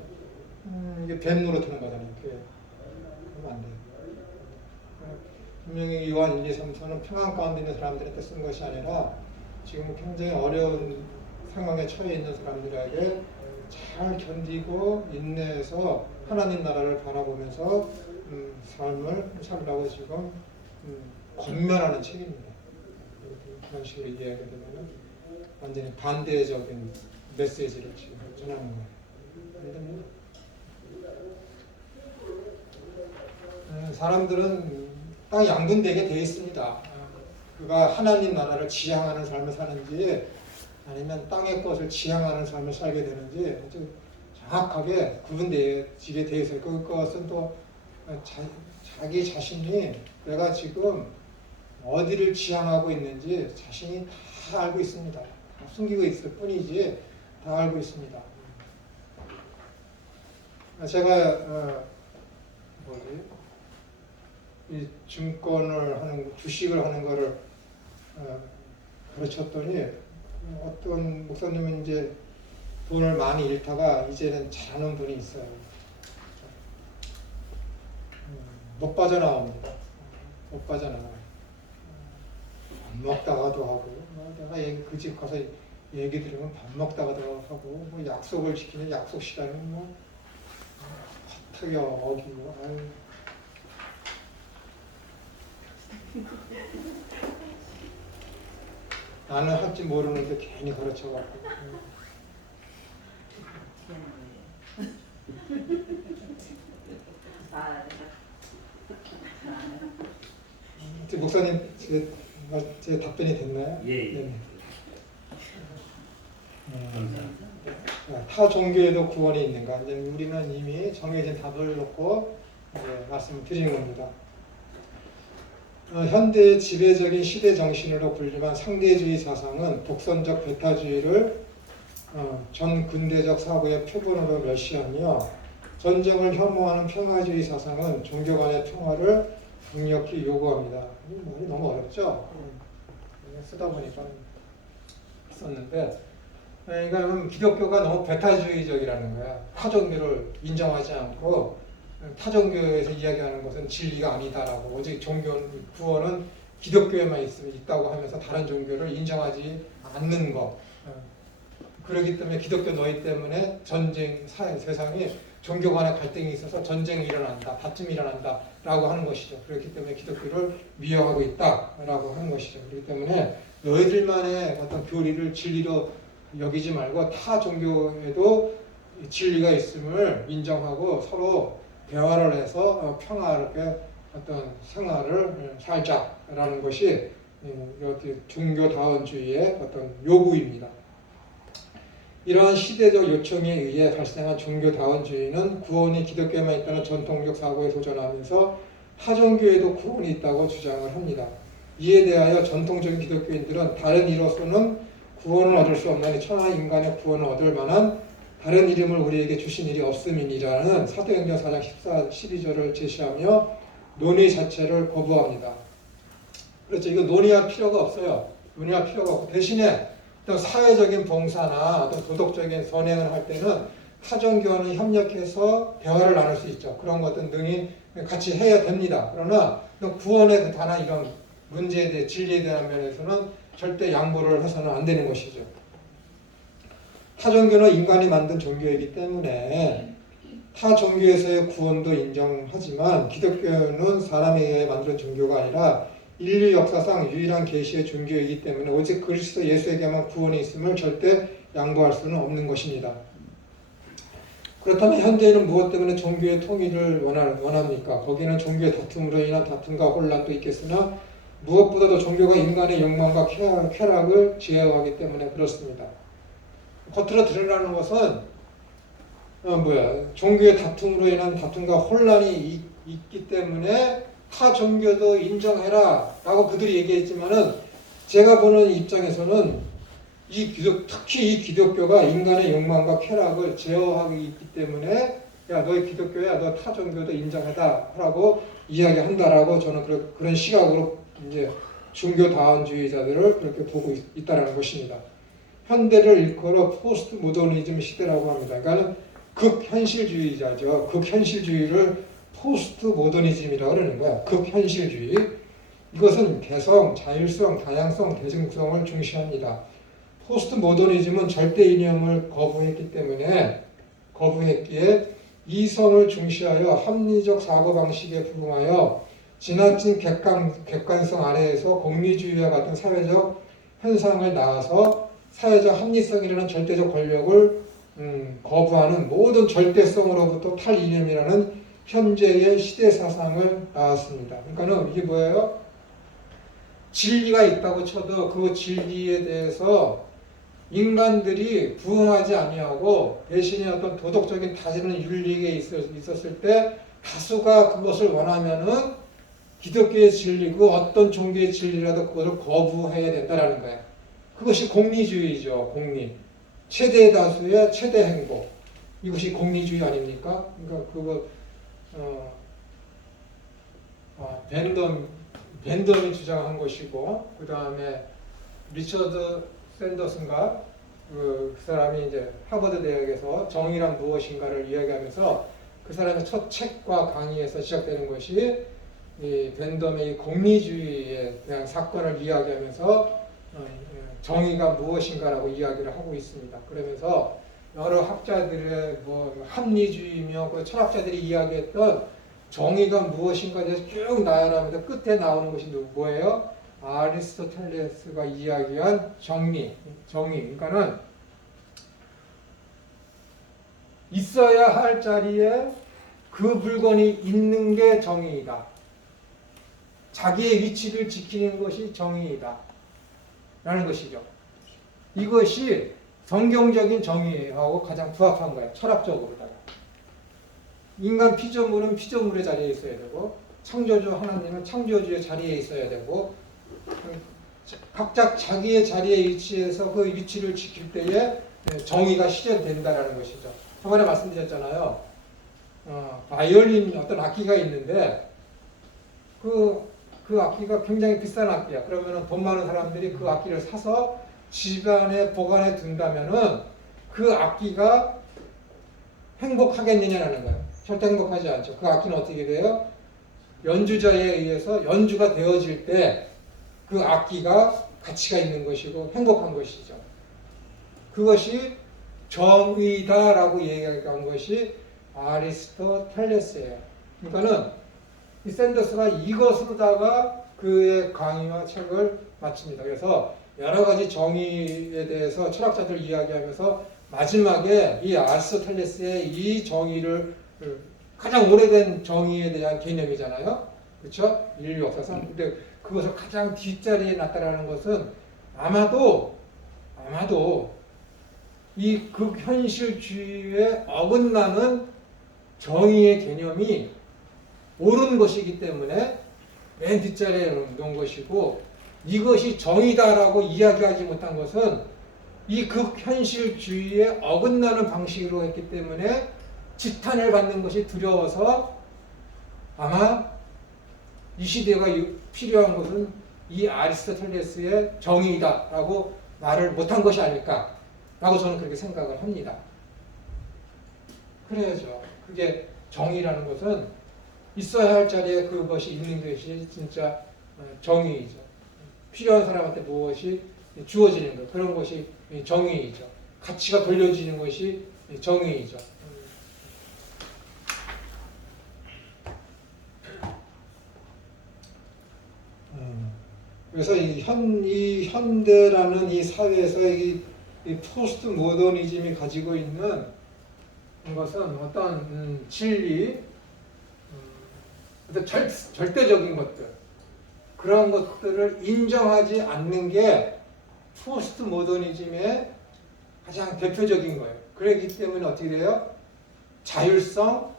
이게 뱀 노릇하는 거잖아요. 그게 그러면 안 돼요. 분명히 요한 1, 2, 3, 4는 평안 가운데 있는 사람들한테 쓴 것이 아니라 지금 굉장히 어려운 상황에 처해 있는 사람들에게 잘 견디고 인내해서 하나님 나라를 바라보면서 삶을 살라고 지금 권면하는 책입니다. 그런 식으로 이해하게 되면 완전히 반대적인 메시지를 지금 전하는 거예요. 사람들은 딱 양분되게 되어 있습니다. 그가 하나님 나라를 지향하는 삶을 사는지 아니면 땅의 것을 지향하는 삶을 살게 되는지 정확하게 구분되게 되어 있어요. 그것은 또 자기 자신이 내가 지금 어디를 지향하고 있는지 자신이 다 알고 있습니다. 다 숨기고 있을 뿐이지 다 알고 있습니다. 제가 이 증권을 하는 주식을 하는 거를 가르쳤더니 어떤 목사님은 이제 돈을 많이 잃다가 이제는 잘하는 분이 있어요. 못 빠져나옵니다. 못 빠져나와요. 밥 먹다가도 하고 내가 그 집 가서 얘기 들으면 밥 먹다가도 하고 뭐 약속을 지키는 약속 시간은 뭐 허하게 어기고 아유. 나는 할지 모르는데 괜히 가르쳐갖고. 목사님 제 답변이 됐나요? 예. 네. 감사합니다. 타 종교에도 구원이 있는가? 이제 우리는 이미 정해진 답을 놓고 말씀을 드리는 겁니다. 현대의 지배적인 시대 정신으로 불리만 상대주의 사상은 독선적 배타주의를 전 근대적 사고의 표본으로 멸시하며 전쟁을 혐오하는 평화주의 사상은 종교 간의 평화를 강력히 요구합니다. 말이 너무 어렵죠? 쓰다 보니까 썼는데 그러니까 기독교가 너무 배타주의적이라는 거야. 타종교를 인정하지 않고 타종교에서 이야기하는 것은 진리가 아니다라고 오직 구원은 기독교에만 있다고 하면서 다른 종교를 인정하지 않는 것. 그렇기 때문에 기독교 너희 때문에 전쟁, 세상에 종교 간의 갈등이 있어서 전쟁이 일어난다, 다툼이 일어난다 라고 하는 것이죠. 그렇기 때문에 기독교를 미워하고 있다라고 하는 것이죠. 그렇기 때문에 너희들만의 어떤 교리를 진리로 여기지 말고 타 종교에도 진리가 있음을 인정하고 서로 대화를 해서 평화롭게 어떤 생활을 살자라는 것이 종교다원주의의 어떤 요구입니다. 이러한 시대적 요청에 의해 발생한 종교다원주의는 구원이 기독교에만 있다는 전통적 사고에 도전하면서 타종교에도 구원이 있다고 주장을 합니다. 이에 대하여 전통적인 기독교인들은 다른 이로서는 구원을 얻을 수 없나니 천하 인간의 구원을 얻을 만한 다른 이름을 우리에게 주신 일이 없음이니라는 사도행전 4장 14, 12절을 제시하며 논의 자체를 거부합니다. 그렇죠. 이거 논의할 필요가 없어요. 논의할 필요가 없고 대신에 어떤 사회적인 봉사나 어떤 도덕적인 선행을 할 때는 타종교와는 협력해서 대화를 나눌 수 있죠. 그런 것들 능히 같이 해야 됩니다. 그러나 구원에 관한 이런 문제에 대해 진리에 대한 면에서는 절대 양보를 해서는 안 되는 것이죠. 타종교는 인간이 만든 종교이기 때문에 타 종교에서의 구원도 인정하지만 기독교는 사람에 의해 만든 종교가 아니라 인류 역사상 유일한 계시의 종교이기 때문에 오직 그리스도 예수에게만 구원이 있음을 절대 양보할 수는 없는 것입니다. 그렇다면 현대인은 무엇 때문에 종교의 통일을 원합니까? 거기는 종교의 다툼으로 인한 다툼과 혼란도 있겠으나 무엇보다도 종교가 인간의 욕망과 쾌락을 제어하기 때문에 그렇습니다. 겉으로 드러나는 것은 종교의 다툼으로 인한 다툼과 혼란이 있기 때문에 타 종교도 인정해라 라고 그들이 얘기했지만은 제가 보는 입장에서는 특히 이 기독교가 인간의 욕망과 쾌락을 제어하고 있기 때문에 야 너희 기독교야 너 타 종교도 인정하다라고 이야기한다라고 저는 그런 시각으로 이제 종교다원주의자들을 그렇게 보고 있다라는 것입니다. 현대를 일컬어 포스트 모더니즘 시대라고 합니다. 그러니까 극현실주의자죠. 극현실주의를 포스트 모더니즘이라고 그러는 거야. 극현실주의. 이것은 개성, 자율성, 다양성, 대중성을 중시합니다. 포스트 모더니즘은 절대 이념을 거부했기에 이성을 중시하여 합리적 사고방식에 부응하여 지나친 객관성 아래에서 공리주의와 같은 사회적 현상을 낳아서 사회적 합리성이라는 절대적 권력을 거부하는 모든 절대성으로부터 탈이념이라는 현재의 시대 사상을 낳았습니다. 그러니까는 이게 뭐예요? 진리가 있다고 쳐도 그 진리에 대해서 인간들이 부응하지 아니하고 대신에 어떤 도덕적인 다스리는 윤리에 있었을 때 다수가 그것을 원하면은 기독교의 진리고 어떤 종교의 진리라도 그것을 거부해야 된다라는 거예요. 그것이 공리주의죠. 공리. 최대 다수의 최대 행복. 이것이 공리주의 아닙니까? 그러니까 밴덤이 주장한 것이고 그 다음에 리처드 샌더슨가 그 사람이 이제 하버드 대학에서 정의란 무엇인가를 이야기하면서 그 사람의 첫 책과 강의에서 시작되는 것이 이 밴덤의 공리주의에 대한 사건을 이야기하면서 정의가 무엇인가라고 이야기를 하고 있습니다. 그러면서 여러 학자들의 합리주의며 그 철학자들이 이야기했던 정의가 무엇인가에 대해서 쭉 나열하면서 끝에 나오는 것이 뭐예요? 아리스토텔레스가 이야기한 정의. 그러니까는 있어야 할 자리에 그 물건이 있는 게 정의이다. 자기의 위치를 지키는 것이 정의이다. 라는 것이죠. 이것이 성경적인 정의하고 가장 부합한 거예요. 철학적으로다가. 인간 피조물은 피조물의 자리에 있어야 되고 창조주 하나님은 창조주의 자리에 있어야 되고 각자 자기의 자리에 위치해서 그 위치를 지킬 때에 정의가 실현된다라는 것이죠. 저번에 말씀드렸잖아요. 바이올린 어떤 악기가 있는데 그 악기가 굉장히 비싼 악기야. 그러면은 돈 많은 사람들이 그 악기를 사서 집안에 보관해 둔다면은 그 악기가 행복하겠느냐라는 거예요. 절대 행복하지 않죠. 그 악기는 어떻게 돼요? 연주자에 의해서 연주가 되어질 때 그 악기가 가치가 있는 것이고 행복한 것이죠. 그것이 정의다라고 얘기한 것이 아리스토텔레스예요. 그러니까는 이 샌더스가 이것으로다가 그의 강의와 책을 마칩니다. 그래서 여러 가지 정의에 대해서 철학자들 이야기하면서 마지막에 이 아리스토텔레스의 이 정의를 가장 오래된 정의에 대한 개념이잖아요. 그렇죠? 인류 역사상. 근데 그것을 가장 뒷자리에 놨다라는 것은 아마도 이 극현실주의에 어긋나는 정의의 개념이 옳은 것이기 때문에 맨 뒷자리에 놓은 것이고 이것이 정의다라고 이야기하지 못한 것은 이 극현실주의에 어긋나는 방식으로 했기 때문에 지탄을 받는 것이 두려워서 아마 이 시대가 필요한 것은 이 아리스토텔레스의 정의다라고 말을 못한 것이 아닐까라고 저는 그렇게 생각을 합니다. 그래야죠. 그게 정의라는 것은 있어야 할 자리에 그것이 있는 것이 진짜 정의이죠. 필요한 사람한테 무엇이 주어지는 것, 그런 것이 정의이죠. 가치가 돌려지는 것이 정의이죠. 그래서 이 현대라는 이 사회에서 이 포스트 모더니즘이 가지고 있는 것은 어떤 진리, 어떤 절대적인 것들, 그런 것들을 인정하지 않는 게 포스트 모더니즘의 가장 대표적인 거예요. 그렇기 때문에 어떻게 돼요? 자율성,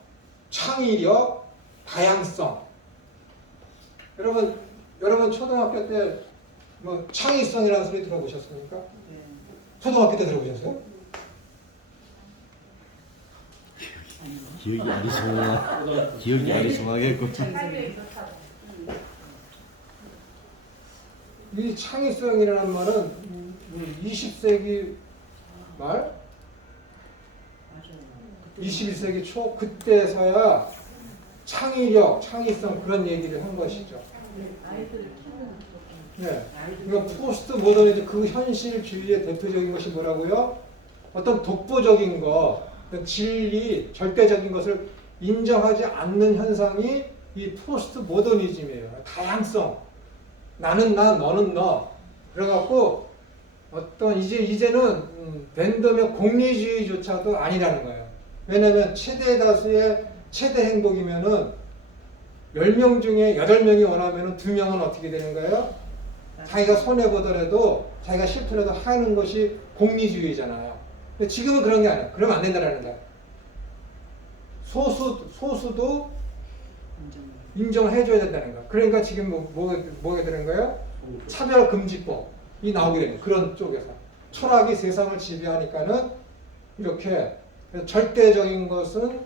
창의력, 다양성. 여러분 초등학교 때 뭐 창의성이라는 소리 들어보셨습니까? 네. 초등학교 때 들어보셨어요? 기억이 아리송하겠고. 이 창의성이라는 말은 20세기 말, 맞아요. 21세기 초 그때서야 창의력, 창의성 그런 얘기를 한 것이죠. 아이들을 키우는 네. 아이들. 그러니까 포스트 모더니즘 그 현실주의의 대표적인 것이 뭐라고요? 어떤 독보적인 것, 진리, 절대적인 것을 인정하지 않는 현상이 이 포스트 모더니즘이에요. 다양성. 나는 나, 너는 너. 그래갖고 어떤 이제는 밴덤의 공리주의조차도 아니라는 거예요. 왜냐하면 최대 다수의 최대 행복이면은 10명 중에 8명이 원하면은 2명은 어떻게 되는 거예요? 자기가 손해보더라도 자기가 싫더라도 하는 것이 공리주의잖아요. 근데 지금은 그런 게 아니에요. 그러면 안 된다는 거예요. 소수도 인정해줘야 된다는 거예요. 그러니까 지금 뭐가 되는 거예요? 차별금지법이 나오게 되는 그런 쪽에서. 철학이 세상을 지배하니까는 이렇게 절대적인 것은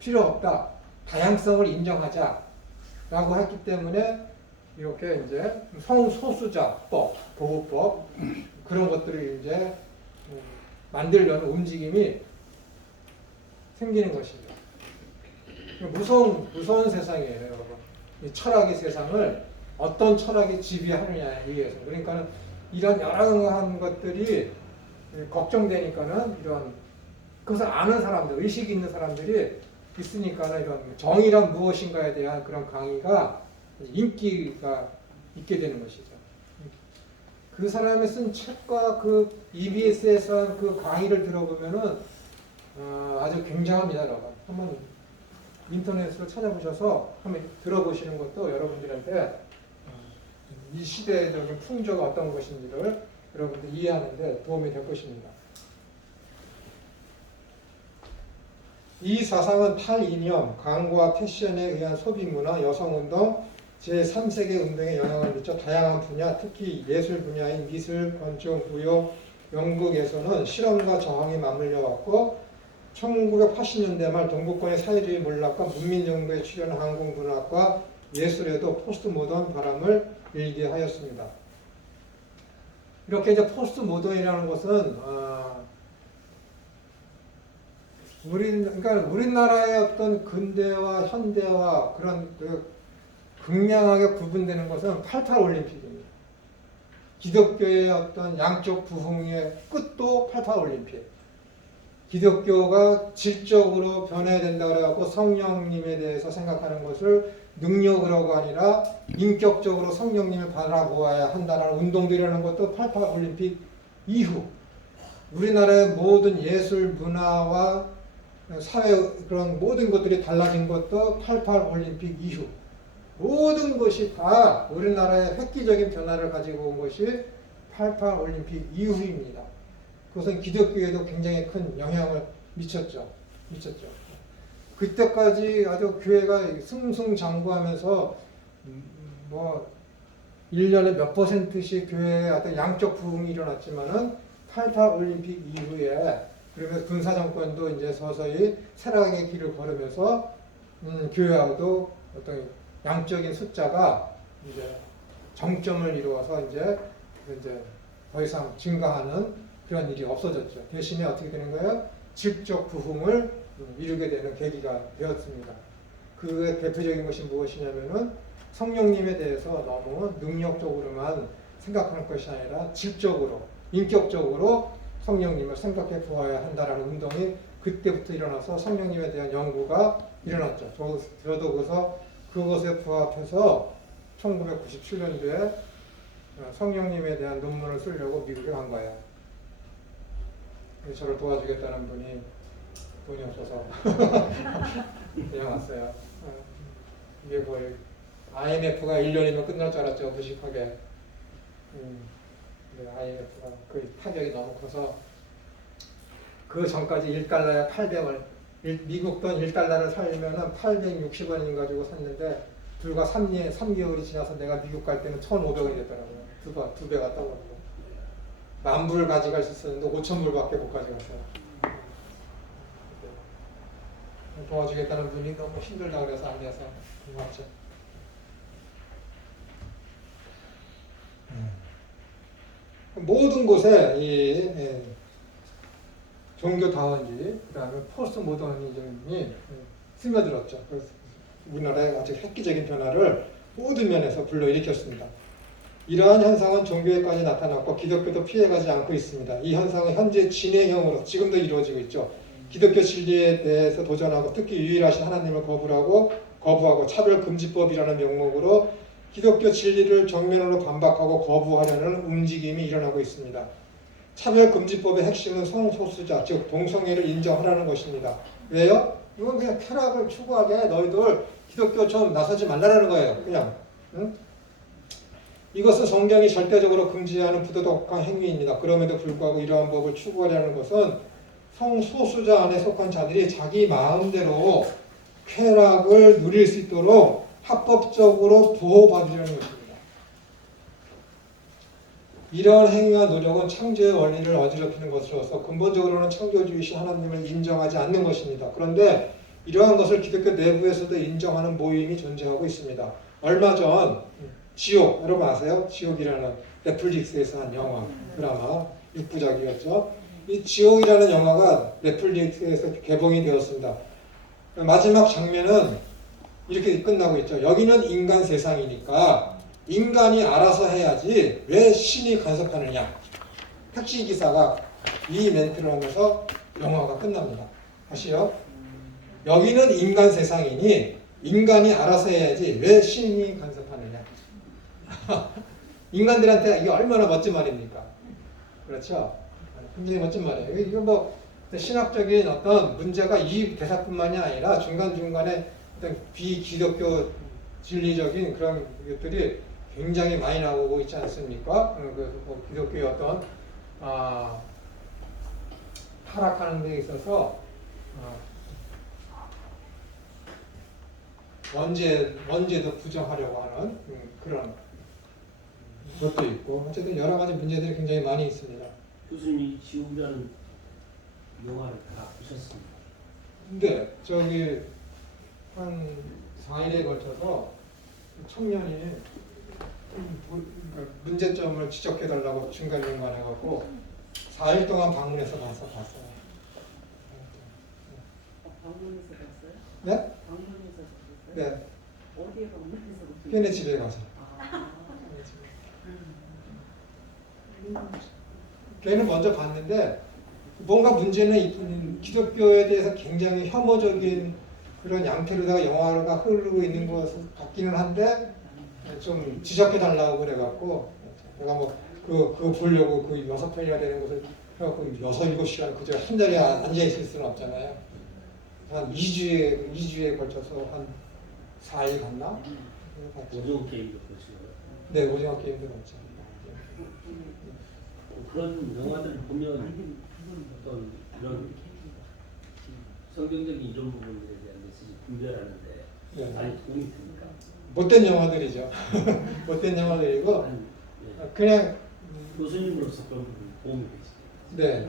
필요 없다. 다양성을 인정하자라고 했기 때문에 이렇게 이제 성소수자법, 보호법 그런 것들을 이제 만들려는 움직임이 생기는 것입니다. 무서운 세상이에요, 여러분. 이 철학의 세상을 어떤 철학이 지배하느냐에 의해서. 그러니까는 이런 여러 것들이 걱정되니까는 이런 그것을 아는 사람들, 의식 있는 사람들이 있으니까는 이런 정의란 무엇인가에 대한 그런 강의가 인기가 있게 되는 것이죠. 그 사람이 쓴 책과 그 EBS에서 한 그 강의를 들어보면은 아주 굉장합니다, 여러분. 한번 인터넷으로 찾아보셔서 한번 들어보시는 것도 여러분들한테 이 시대적인 풍조가 어떤 것인지를 여러분들 이해하는데 도움이 될 것입니다. 이 사상은 탈이념, 광고와 패션에 의한 소비문화, 여성운동, 제3세계 운동에 영향을 미쳐 다양한 분야, 특히 예술 분야인 미술, 건축, 무용, 영국에서는 실험과 저항이 맞물려 왔고 1980년대 말 동부권의 사회주의 몰락과 문민정부에 출현한 항공문학과 예술에도 포스트 모던 바람을 일게 하였습니다. 이렇게 이제 포스트 모던이라는 것은 그러니까 우리나라의 어떤 근대화, 현대화 그런 극명하게 구분되는 것은 88 올림픽입니다. 기독교의 어떤 양쪽 부흥의 끝도 88 올림픽. 기독교가 질적으로 변해야 된다고 해갖고 성령님에 대해서 생각하는 것을 능력으로가 아니라 인격적으로 성령님을 바라보아야 한다는 운동도 일어나는 것도 88 올림픽 이후 우리나라의 모든 예술 문화와 사회 그런 모든 것들이 달라진 것도 88 올림픽 이후 모든 것이 다 우리나라의 획기적인 변화를 가지고 온 것이 88 올림픽 이후입니다. 그것은 기독교에도 굉장히 큰 영향을 미쳤죠. 그때까지 아주 교회가 승승장구하면서 뭐 1년에 몇 %씩 교회에 어떤 양쪽 부흥이 일어났지만은 88 올림픽 이후에 그러면서 군사정권도 이제 서서히 쇠락의 길을 걸으면서 교회하고도 어떤 양적인 숫자가 이제 정점을 이루어서 이제 더 이상 증가하는 그런 일이 없어졌죠. 대신에 어떻게 되는 거예요? 질적 부흥을 이루게 되는 계기가 되었습니다. 그 대표적인 것이 무엇이냐면은 성령님에 대해서 너무 능력적으로만 생각하는 것이 아니라 질적으로, 인격적으로 성령님을 생각해 보아야 한다라는 운동이 그때부터 일어나서 성령님에 대한 연구가 일어났죠. 저도 그것에 부합해서 1997년도에 성령님에 대한 논문을 쓰려고 미국에 간 거예요. 저를 도와주겠다는 분이 돈이 없어서 그냥 왔어요. 이게 거의 IMF가 1년이면 끝날 줄 알았죠, 무식하게. IMF가 그 타격이 너무 커서 그 전까지 1달러에 800원, 미국 돈 1달러를 살면은 860원인 가지고 샀는데 불과 3개월이 지나서 내가 미국 갈 때는 1,500원이 됐더라고요. 두 배가 떠오르고. 10,000불 가져갈 수 있었는데 5,000불밖에 못 가져갔어요. 도와주겠다는 분이 너무 힘들다 그래서 안 돼서 고맙죠. 모든 곳에 이 종교다원주의, 그다음에 포스트 모더니즘이 스며들었죠. 그래서 우리나라에 아주 획기적인 변화를 모든 면에서 불러일으켰습니다. 이러한 현상은 종교에까지 나타났고 기독교도 피해가지 않고 있습니다. 이 현상은 현재 진행형으로 지금도 이루어지고 있죠. 기독교 진리에 대해서 도전하고 특히 유일하신 하나님을 거부하고 차별금지법이라는 명목으로 기독교 진리를 정면으로 반박하고 거부하려는 움직임이 일어나고 있습니다. 차별금지법의 핵심은 성소수자, 즉 동성애를 인정하라는 것입니다. 왜요? 이건 그냥 쾌락을 추구하게 너희들 기독교 좀 나서지 말라는 거예요. 그냥. 응? 이것은 성경이 절대적으로 금지하는 부도덕한 행위입니다. 그럼에도 불구하고 이러한 법을 추구하려는 것은 성소수자 안에 속한 자들이 자기 마음대로 쾌락을 누릴 수 있도록 합법적으로 보호받으려는 것입니다. 이러한 행위와 노력은 창조의 원리를 어지럽히는 것으로서 근본적으로는 창조주이신 하나님을 인정하지 않는 것입니다. 그런데 이러한 것을 기독교 내부에서도 인정하는 모임이 존재하고 있습니다. 얼마 전 지옥, 여러분 아세요? 지옥이라는 넷플릭스에서 한 영화, 드라마 6부작이었죠. 이 지옥이라는 영화가 넷플릭스에서 개봉이 되었습니다. 마지막 장면은 이렇게 끝나고 있죠. 여기는 인간 세상이니까 인간이 알아서 해야지 왜 신이 간섭하느냐. 택시기사가 이 멘트를 하면서 영화가 끝납니다. 다시요. 여기는 인간 세상이니 인간이 알아서 해야지 왜 신이 간섭하느냐. 인간들한테 이게 얼마나 멋진 말입니까? 그렇죠? 굉장히 멋진 말이에요. 이거 뭐 신학적인 어떤 문제가 이 대사뿐만이 아니라 중간중간에 어떤 비기독교 진리적인 그런 것들이 굉장히 많이 나오고 있지 않습니까? 기독교의 어떤 타락하는 데 있어서 원죄도 부정하려고 하는 그런 것도 있고 어쨌든 여러 가지 문제들이 굉장히 많이 있습니다. 교수님 이 지옥이라는 영화를 다 보셨습니다. 근데 저기 한 4일에 걸쳐서 청년이 문제점을 지적해달라고 중간중간 해갖고 4일 동안 방문해서 봤어요. 방문해서 봤어요? 네? 방문해서 봤어요? 네. 어디에 방문해서 봤어요? 걔네 집에 가서. 걔는 먼저 봤는데 뭔가 문제는 기독교에 대해서 굉장히 혐오적인 그런 양태로다가 영화가 흐르고 있는 것 같기는 한데 좀 지적해달라고 그래갖고 내가 뭐 그거 보려고 그 6편이나 되는 것을 해갖고 6, 7시간 그저 한 자리에 앉아있을 수는 없잖아요. 한 2주에 걸쳐서 한 4일 갔나? 오징어 게임도 보시고요. 네, 오징어 게임도 봤죠. 그런 영화들을 보면 어떤 이런 성경적인 이런 부분들에 대한 메시지 분별하는데 네. 많이 도움이 됩니까? 못된 영화들이죠. 못된 영화들이고 그냥 교수님으로서 그런 부분 도움이 되지. 네,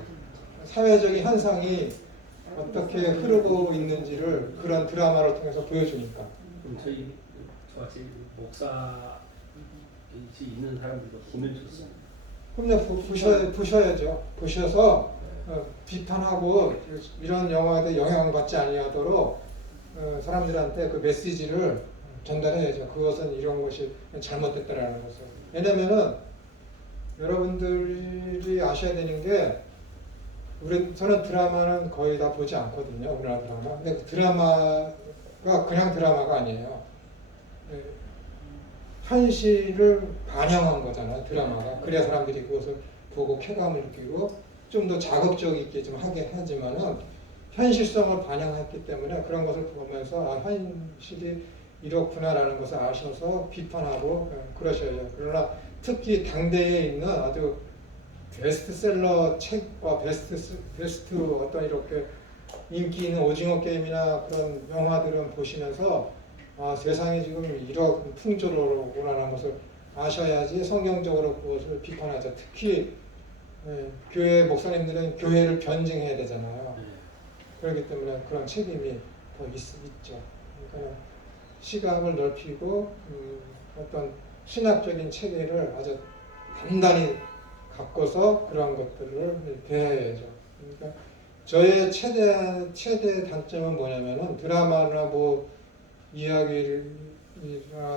사회적인 현상이 어떻게 흐르고 있는지를 그런 드라마를 통해서 보여주니까. 그럼 저같이 목사 있는 사람들도 보면 좋습니다. 그럼 보셔야죠. 보셔서 비판하고 이런 영화에 대해 영향받지 아니하도록 사람들한테 그 메시지를 전달해야죠. 그것은 이런 것이 잘못됐다라는 것을. 왜냐면은 여러분들이 아셔야 되는 게 저는 드라마는 거의 다 보지 않거든요. 우리나라 드라마. 근데 그 드라마가 그냥 드라마가 아니에요. 현실을 반영한 거잖아요. 드라마가. 그래야 사람들이 그것을 보고 쾌감을 느끼고 좀 더 자극적 있게 좀 하게 하지만은 현실성을 반영했기 때문에 그런 것을 보면서 아, 현실이 이렇구나라는 것을 아셔서 비판하고 그러셔야 해요. 그러나 특히 당대에 있는 아주 베스트셀러 책과 베스트 어떤 이렇게 인기 있는 오징어 게임이나 그런 영화들은 보시면서 아, 세상이 지금 이런 풍조로 오라는 것을 아셔야지 성경적으로 그것을 비판하죠. 특히 교회 목사님들은 교회를 변증해야 되잖아요. 그렇기 때문에 그런 책임이 더 있죠. 그러니까 시각을 넓히고 어떤 신학적인 체계를 아주 단단히 갖고서 그런 것들을 배워야죠. 그러니까 저의 최대 단점은 뭐냐면은 드라마나 뭐 이야기나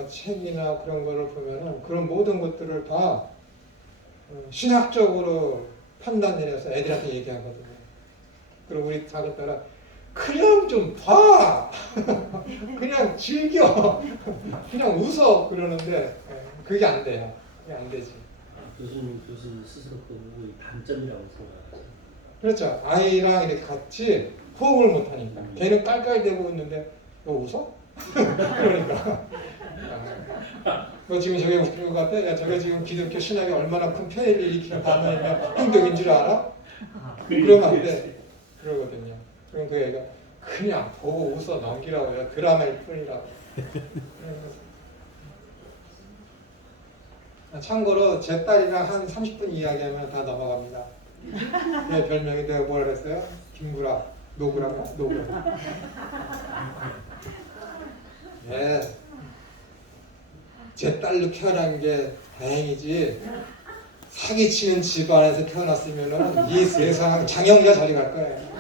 책이나 그런 거를 보면은 그런 모든 것들을 다 신학적으로 판단 내려서 애들한테 얘기하거든요. 그리고 우리 작은 딸은 그냥 좀 봐, 그냥 즐겨, 그냥 웃어 그러는데 그게 안 돼요. 그게 안 되지. 교수님 스스로 그 단점이라고 생각하죠. 그렇죠. 아이랑 이렇게 같이 호흡을 못 하니까. 걔는 깔깔대고 있는데 너 웃어? 그러니까. 너 지금 저게 웃기는 것 같아? 야, 저게 지금 기독교 신학이 얼마나 큰 폐해를 일으키는 반응이면 행동인 줄 알아? 그러면 안 돼. 그러거든요. 그럼 그 애가 그냥 보고 웃어 넘기라고요. 드라마일 뿐이라고. 참고로 제 딸이랑 한 30분 이야기하면 다 넘어갑니다. 내 별명이 내가 뭐라 그랬어요? 김구라, 노구라고? 노구라. 네. 제 딸로 태어난 게 다행이지 사기치는 집안에서 태어났으면은 이 세상 장영자 자리 갈 거예요.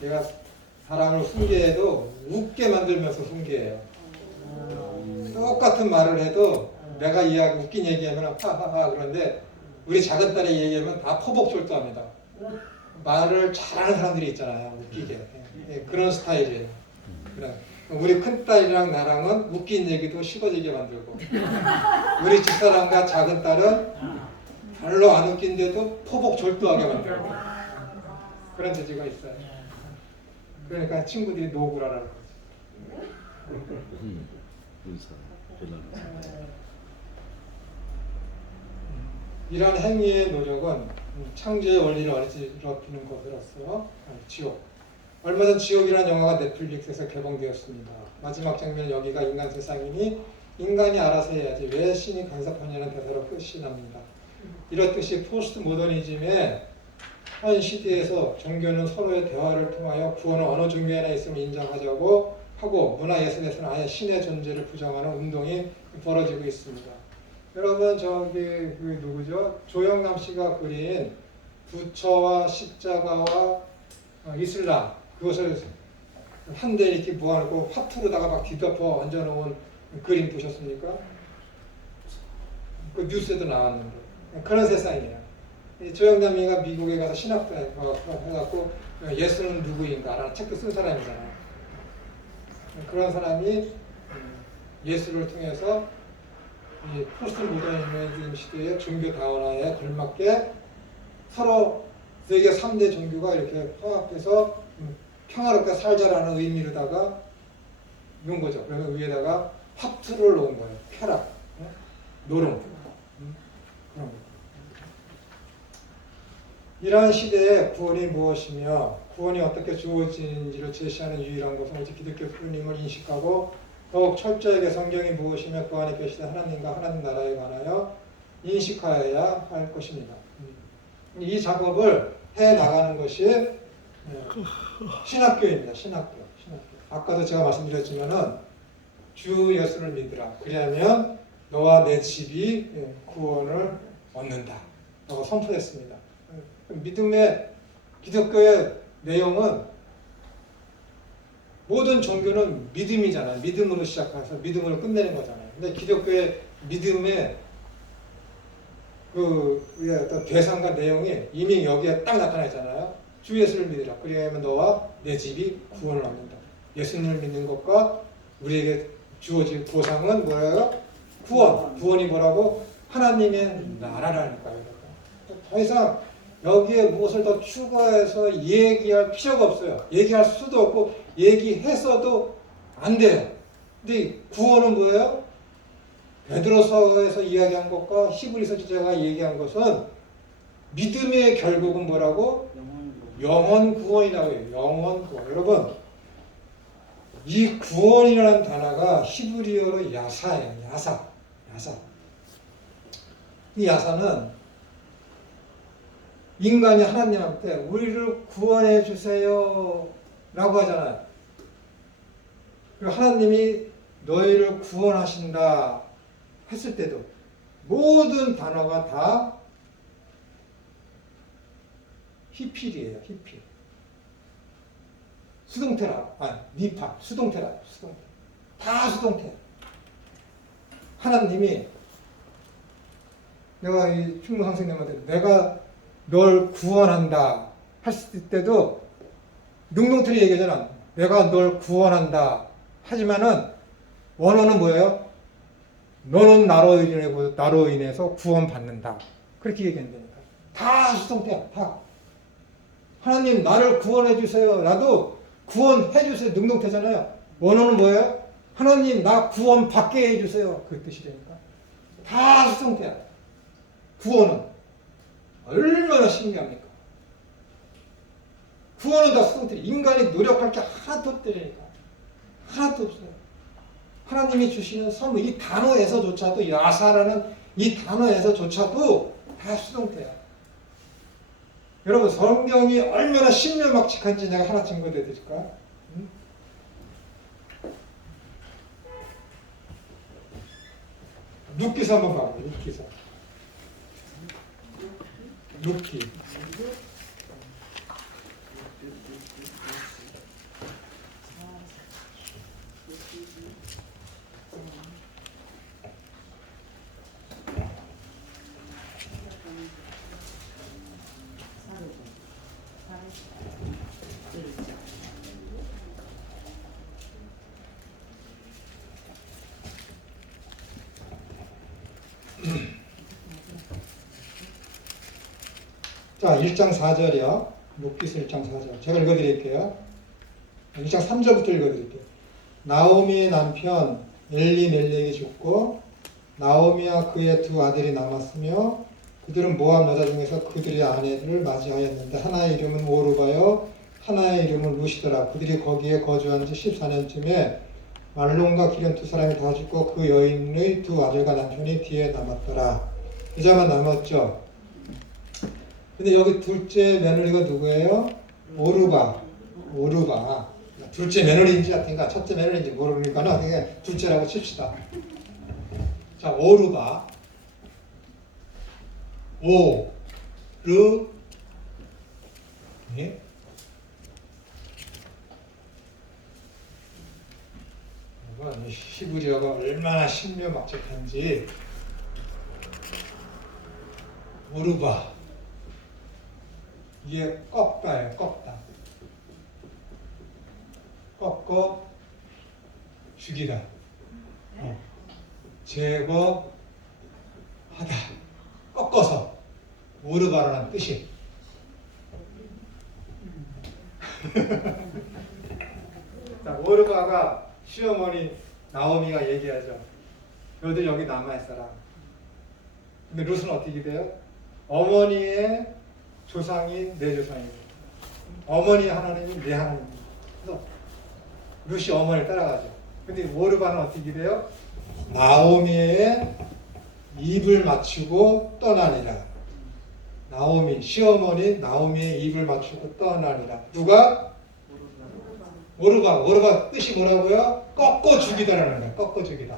제가 사람을 훈계해도 웃게 만들면서 훈계해요. 똑같은 말을 해도 내가 이야기 웃긴 얘기하면 하하하 그런데 우리 작은 딸이 얘기하면 다 포복절도합니다. 말을 잘하는 사람들이 있잖아요. 웃기게. 그런 스타일이에요. 그래. 우리 큰딸이랑 나랑은 웃긴 얘기도 식어지게 만들고 우리 집사람과 작은 딸은 별로 안 웃긴데도 포복절도하게 만들고 그런 재주가 있어요. 그러니까 친구들이 노구라라는 거지. 이러한 행위의 노력은 창조의 원리를 어지럽히는 것으로서 지옥. 얼마 전 지옥이라는 영화가 넷플릭스에서 개봉되었습니다. 마지막 장면 여기가 인간 세상이니 인간이 알아서 해야지 왜 신이 간섭하냐는 대사로 끝이 납니다. 이렇듯이 포스트 모더니즘의 한 시대에서 종교는 서로의 대화를 통하여 구원은 어느 종교에나 있음을 인정하자고 하고 문화예술에서는 아예 신의 존재를 부정하는 운동이 벌어지고 있습니다. 여러분 저기 그 누구죠? 조영남 씨가 그린 부처와 십자가와 이슬람 그것을 한데 이렇게 모아놓고 화투로다가 막 뒤덮어 얹어놓은 그림 보셨습니까? 그 뉴스에도 나왔는데 그런 세상이에요. 조영남이가 미국에 가서 신학도 해갖고 예수는 누구인가 라는 책도 쓴 사람이잖아요. 그런 사람이 예수를 통해서 이 포스트 모더니즘 시대의 종교 다원화에 걸맞게 서로 세계 3대 종교가 이렇게 화합해서 평화롭게 살자라는 의미로다가 놓은 거죠. 그러면 위에다가 화투를 놓은 거예요. 쾌락, 노름. 그런 거. 이러한 시대에 구원이 무엇이며 구원이 어떻게 주어지는지를 제시하는 유일한 것은 오직 기독교福音을 인식하고 더욱 철저하게 성경이 무엇이며 그 안에 계시는 하나님과 하나님 나라에 관하여 인식하여야 할 것입니다. 이 작업을 해 나가는 것이 신학교입니다. 신학교. 아까도 제가 말씀드렸지만은 주 예수를 믿으라. 그리하면 너와 내 집이 구원을 얻는다. 라고 선포했습니다. 믿음의 기독교의 내용은 모든 종교는 믿음이잖아요. 믿음으로 시작해서 믿음으로 끝내는 거잖아요. 근데 기독교의 믿음의 그 어떤 대상과 내용이 이미 여기에 딱 나타나 있잖아요. 주 예수를 믿으라. 그리하면 너와 내 집이 구원을 얻는다. 예수님을 믿는 것과 우리에게 주어진 보상은 뭐예요? 구원. 구원이 뭐라고? 하나님의 나라라니까요. 더 이상 여기에 무엇을 더 추가해서 얘기할 필요가 없어요. 얘기할 수도 없고 얘기해서도 안 돼요. 근데 이 구원은 뭐예요? 베드로서에서 이야기한 것과 히브리서 기자가 얘기한 것은 믿음의 결국은 뭐라고? 영원 구원이라고 해요. 영원 구원. 여러분, 이 구원이라는 단어가 히브리어로 야사예요. 야사. 이 야사는 인간이 하나님한테 우리를 구원해 주세요 라고 하잖아요. 그리고 하나님이 너희를 구원하신다 했을 때도 모든 단어가 다 히필이에요. 히필. 수동태라. 니파. 수동태라. 수동태. 다 수동태. 하나님이 내가 이 충무 선생님한테 내가 널 구원한다 했을 때도 능동태로 얘기하잖아. 내가 널 구원한다 하지만은 원어는 뭐예요? 너는 나로 인해서 구원받는다. 그렇게 얘기한다니까. 다 수동태야. 다. 하나님 나를 구원해 주세요. 나도 구원해 주세요. 능동태잖아요. 원어는 뭐예요? 하나님 나 구원받게 해 주세요. 그 뜻이라니까. 다 수동태야. 구원은 얼마나 신기합니까? 구원은 다 수동태. 인간이 노력할 게 하나도 없다니까. 하나도 없어요. 하나님이 주시는 선물, 이 단어에서조차도, 야사라는 이 단어에서조차도 다 수동태야. 여러분, 성경이 얼마나 신묘막측한지 내가 하나 증거해 드릴까? 룻기서 한번 봐요. 룻기서. 룻기. 자, 1장 4절이요. 룻기서 1장 4절. 제가 읽어드릴게요. 1장 3절부터 읽어드릴게요. 나오미의 남편 엘리멜렉이 죽고 나오미와 그의 두 아들이 남았으며 그들은 모압 여자 중에서 그들의 아내들을 맞이하였는데 하나의 이름은 오르바요 하나의 이름은 루시더라. 그들이 거기에 거주한 지 14년쯤에 말론과 기련 두 사람이 다 죽고 그 여인의 두 아들과 남편이 뒤에 남았더라. 여자만 남았죠. 근데 여기 둘째 며느리가 누구예요? 오르바. 둘째 며느리인지 하여튼가 첫째 며느리인지 모르니까는 그냥 둘째라고 칩시다. 자, 오르바. 예? 히브리어가 얼마나 신묘막측한지. 오르바. 이게 꺾다예요. 꺾다. 꺾어 죽이다. 제거하다. 꺾어서. 오르바라는 뜻이. 자, 오르바가 시어머니 나오미가 얘기하죠. 너희들 여기 남아있어라. 근데 룻은 어떻게 돼요? 어머니의 조상이 내 조상이고 어머니 하나님이 내 하나님입니다. 그래서 룻이 어머니를 따라가죠. 근데 오르바는 어떻게 돼요? 나오미의 입을 맞추고 떠나니라. 나오미, 시어머니 나오미의 입을 맞추고 떠나니라. 누가? 오르바 뜻이 뭐라고요? 꺾어 죽이다라는 거예요. 꺾어 죽이다.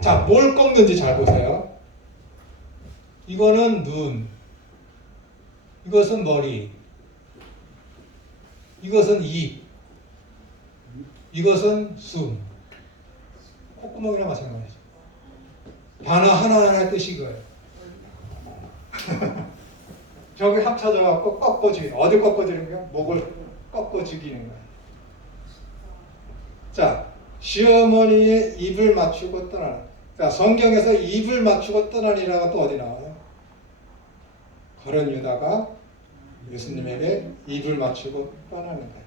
자, 뭘 꺾는지 잘 보세요. 이거는 눈, 이것은 머리, 이것은 입, 이것은 숨. 콧구멍이랑 마찬가지죠. 단어 하나하나의 뜻이 그거예요. 저기 합쳐져 갖고 꺾어 죽이는. 어딜 꺾어 죽이는 거야? 목을 꺾어 죽이는 거야. 자, 시어머니의 입을 맞추고 떠나는. 자, 성경에서 입을 맞추고 떠나니라가 또 어디 나와요? 거른 유다가 예수님에게 입을 맞추고 떠나는 거예요.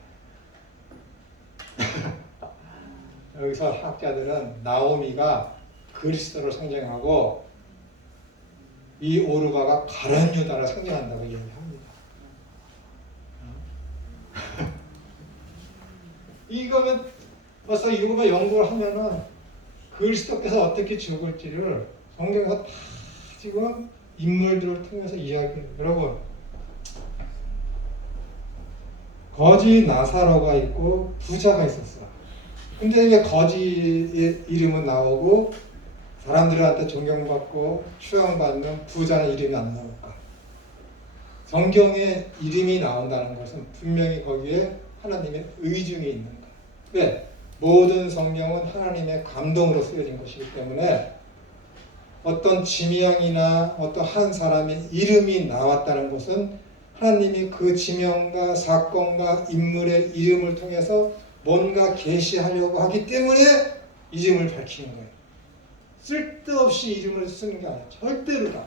여기서 학자들은 나오미가 그리스도를 상징하고 이 오르바가 가련 유다를 상징한다고 얘기합니다. 이거는 벌써 이거 연구를 하면은 그리스도께서 어떻게 죽을지를 성경에서 다 지금 인물들을 통해서 이야기해요. 여러분, 거지 나사로가 있고 부자가 있었어. 근데 왜 거지의 이름은 나오고 사람들한테 존경받고 추앙받는 부자는 이름이 안 나올까? 성경에 이름이 나온다는 것은 분명히 거기에 하나님의 의중이 있는 거야. 왜? 모든 성경은 하나님의 감동으로 쓰여진 것이기 때문에 어떤 지명이나 어떤 한 사람의 이름이 나왔다는 것은 하나님이 그 지명과 사건과 인물의 이름을 통해서 뭔가 계시하려고 하기 때문에 이름을 밝히는 거예요. 쓸데없이 이름을 쓰는 게 아니에요. 절대로다.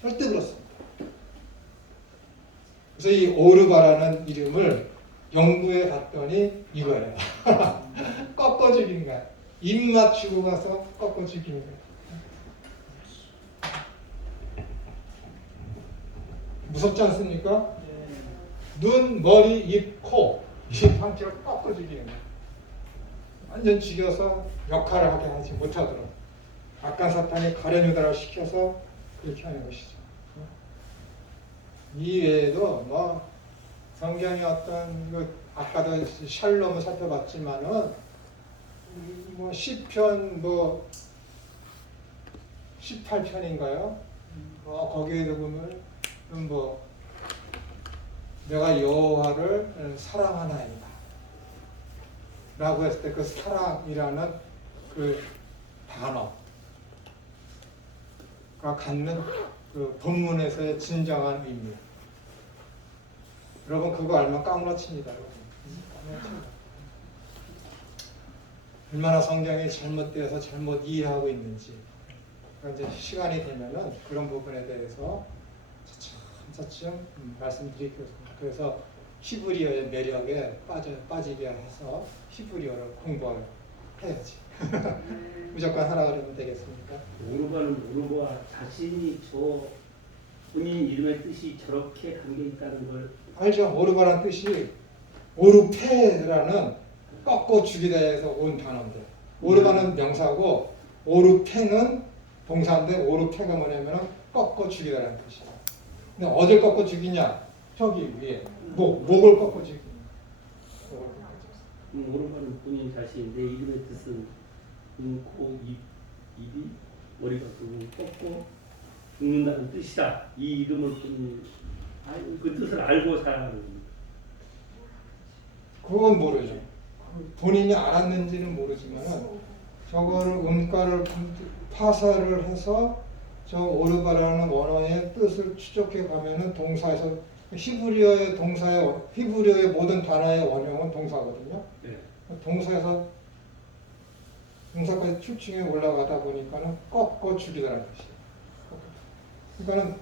절대 그렇습니다. 그래서 이 오르바라는 이름을 연구해 봤더니 이거예요. 꺾어 죽인 거야. 입 맞추고 가서 꺾어 죽인 거야. 무섭지 않습니까? 눈, 머리, 입, 코 이 상체를 꺾어 죽이는 거야. 완전 죽여서 역할을 하게 하지 못하도록 악한 사탄이 가련 유다를 시켜서 그렇게 하는 것이죠. 이 외에도 뭐 성경의 어떤 아까도 샬롬을 살펴봤지만은 뭐 시편 뭐 18편인가요? 거기에도 보면 뭐 내가 여호와를 사랑하나이다 라고 했을 때 그 사랑이라는 그 단어가 갖는 그 본문에서의 진정한 의미. 여러분 그거 알면 까무러칩니다. 얼마나 성경이 잘못되어서 잘못 이해하고 있는지. 그러니까 이제 시간이 되면은 그런 부분에 대해서 차츰 말씀드리겠습니다. 그래서 히브리어의 매력에 빠지게 해서 히브리어를 공부해야지. 무조건 하라 그러면 되겠습니까? 오르바는 오르바 자신이 저 본인 이름의 뜻이 저렇게 담겨 있다는 걸 알죠? 오르바라는 뜻이 오르페라는 꺾고 죽이다에서 온 단어인데 오르바는 명사고 오르페는 동사인데 오르페가 뭐냐면 꺾고 죽이다라는 뜻이야. 근데 어딜 꺾고 죽이냐? 저기 위에 목을 꺾고 죽이냐. 오르바는 본인 자신 내 이름의 뜻은 눈, 코, 입이 머리가 꺾고 죽는다는 뜻이다. 이 이름을 그 뜻을 알고 살아가는 겁니다. 그건 모르죠. 본인이 알았는지는 모르지만 저거를 음가를 파사를 해서 저 오르바라는 원어의 뜻을 추적해 가면은 동사에서 히브리어의 모든 단어의 원형은 동사거든요. 네. 동사에서 동사까지 출중에 올라가다 보니까는 꺾어 죽이다라는 뜻이에요. 그러니까는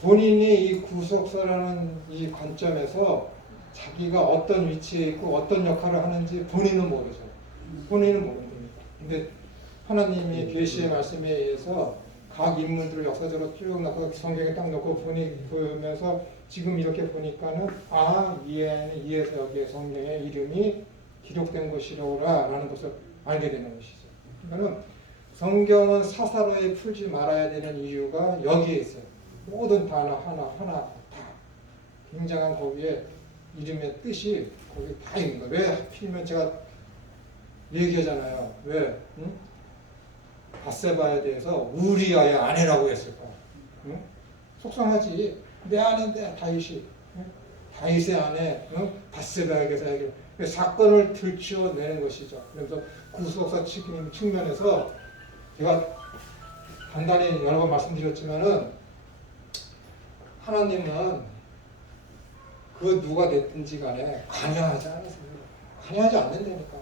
본인이 이 구속사라는 이 관점에서 자기가 어떤 위치에 있고 어떤 역할을 하는지 본인은 모르죠. 본인은 모릅니다. 근데 하나님이 계시의 말씀에 의해서 각 인물들을 역사적으로 쭉 넣고 성경에 딱 넣고 보면서 지금 이렇게 보니까는 이에서 여기에 성경에 이름이 기록된 것이로라라는 것을 알게 되는 것이죠. 그러니까는 성경은 사사로이 풀지 말아야 되는 이유가 여기에 있어요. 모든 단어 하나 다 굉장한 거기에 이름의 뜻이 거기 다 있는 거예요. 왜 하필이면 제가 얘기하잖아요. 왜? 응? 바세바에 대해서 우리아의 아내라고 했을까? 응? 속상하지. 내 아내인데 다윗이. 응? 다윗의 아내 바세바에게서 사건을 들추어내는 것이죠. 그래서 구속사 측면에서 제가 간단히 여러 번 말씀드렸지만은 하나님은 그 누가 됐든지 간에 관여하지 않으세요. 관여하지 않는다니까.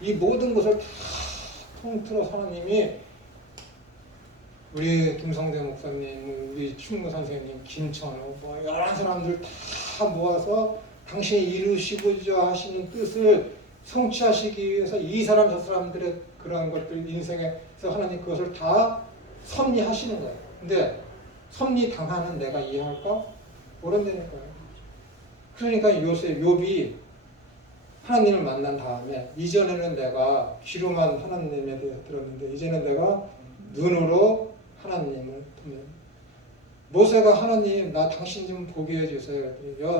이 모든 것을 다 통틀어 하나님이 우리 김성대 목사님, 우리 충무 선생님, 김천우, 뭐 여러 사람들 다 모아서 당신이 이루시고자 하시는 뜻을 성취하시기 위해서 이 사람 저 사람들의 그러한 것들 인생에서 하나님 그것을 다 섭리하시는 거예요. 근데 섭리 당하는 내가 이해할까? 모른다니까요. 그러니까 욥이 하나님을 만난 다음에 이전에는 내가 귀로만 하나님에 대해서 들었는데 이제는 내가 눈으로 하나님을 보면 모세가 하나님 나 당신 좀 보게 해주세요.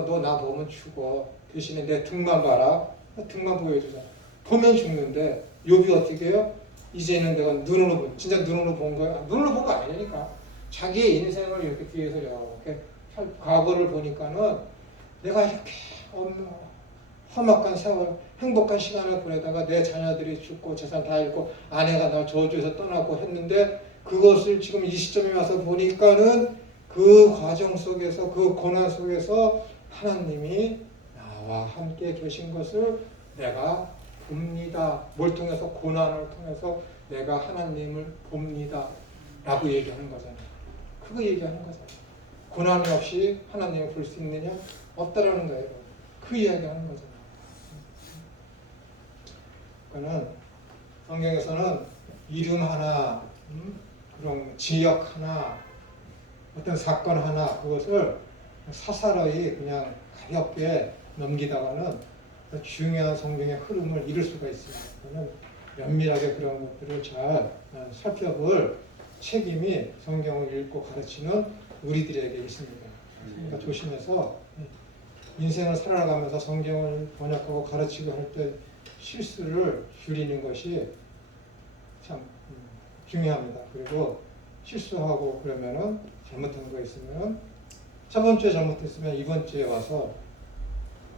너 나 보면 죽어. 대신에 내 등만 봐라. 등만 보여주자. 보면 죽는데 욥이 어떻게 해요? 이제는 내가 눈으로 진짜 눈으로 본 거야. 눈으로 본 거 아니니까 자기의 인생을 이렇게 뒤에서 이렇게 과거를 보니까는 내가 이렇게 험악한 세월, 행복한 시간을 보내다가 내 자녀들이 죽고 재산 다 잃고 아내가 날 저주해서 떠나고 했는데 그것을 지금 이 시점에 와서 보니까는 그 과정 속에서 그 고난 속에서 하나님이 나와 함께 계신 것을 내가 봅니다. 뭘 통해서? 고난을 통해서 내가 하나님을 봅니다. 라고 얘기하는 거잖아요. 그거 얘기하는 거잖아요. 고난이 없이 하나님을 볼 수 있느냐? 없다라는 거예요. 그 이야기하는 거잖아요. 그러니까 성경에서는 이름 하나, 그런 지역 하나, 어떤 사건 하나 그것을 사사로이 그냥 가볍게 넘기다가는 중요한 성경의 흐름을 잃을 수가 있습니다. 그러면 면밀하게 그런 것들을 잘 살펴볼 책임이 성경을 읽고 가르치는 우리들에게 있습니다. 그러니까 조심해서 인생을 살아가면서 성경을 번역하고 가르치고 할 때 실수를 줄이는 것이 참 중요합니다. 그리고 실수하고 그러면은 잘못한 거 있으면 저번 주에 잘못했으면 이번 주에 와서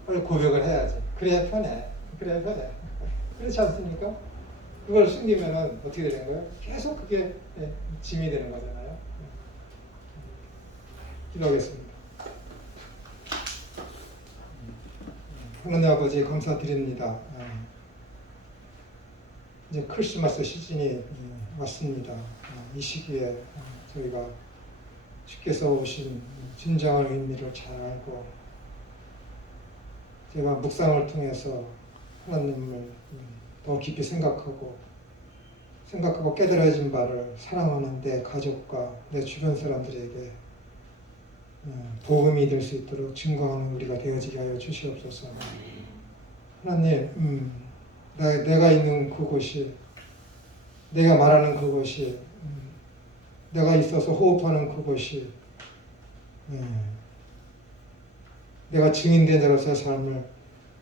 빨리 고백을 해야지. 그래야 편해. 그래야 편해. 그렇지 않습니까? 그걸 숨기면은 어떻게 되는 거예요? 계속 그게 짐이 되는 거잖아요. 기도하겠습니다. 하나님 아버지 감사드립니다. 이제 크리스마스 시즌이 왔습니다. 이 시기에 저희가 주께서 오신 진정한 의미를 잘 알고 제가 묵상을 통해서 하나님을 더 깊이 생각하고 깨달아진 바를 사랑하는 내 가족과 내 주변 사람들에게 복음이 될 수 있도록 증거하는 우리가 되어지게 하여 주시옵소서. 하나님, 내가 있는 그곳이, 내가 말하는 그곳이, 내가 있어서 호흡하는 그곳이, 내가 증인된 자로서의 삶을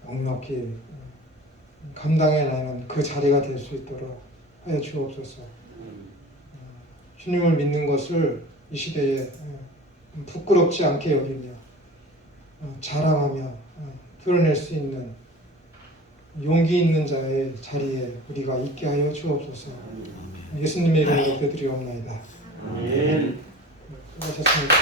넉넉히 감당해내는 그 자리가 될 수 있도록 하여 주옵소서. 주님을 믿는 것을 이 시대에 부끄럽지 않게 여기며 자랑하며 드러낼 수 있는 용기 있는 자의 자리에 우리가 있게 하여 주옵소서. 예수님의 이름으로 기도드리옵나이다. 아멘. 수고하셨습니다.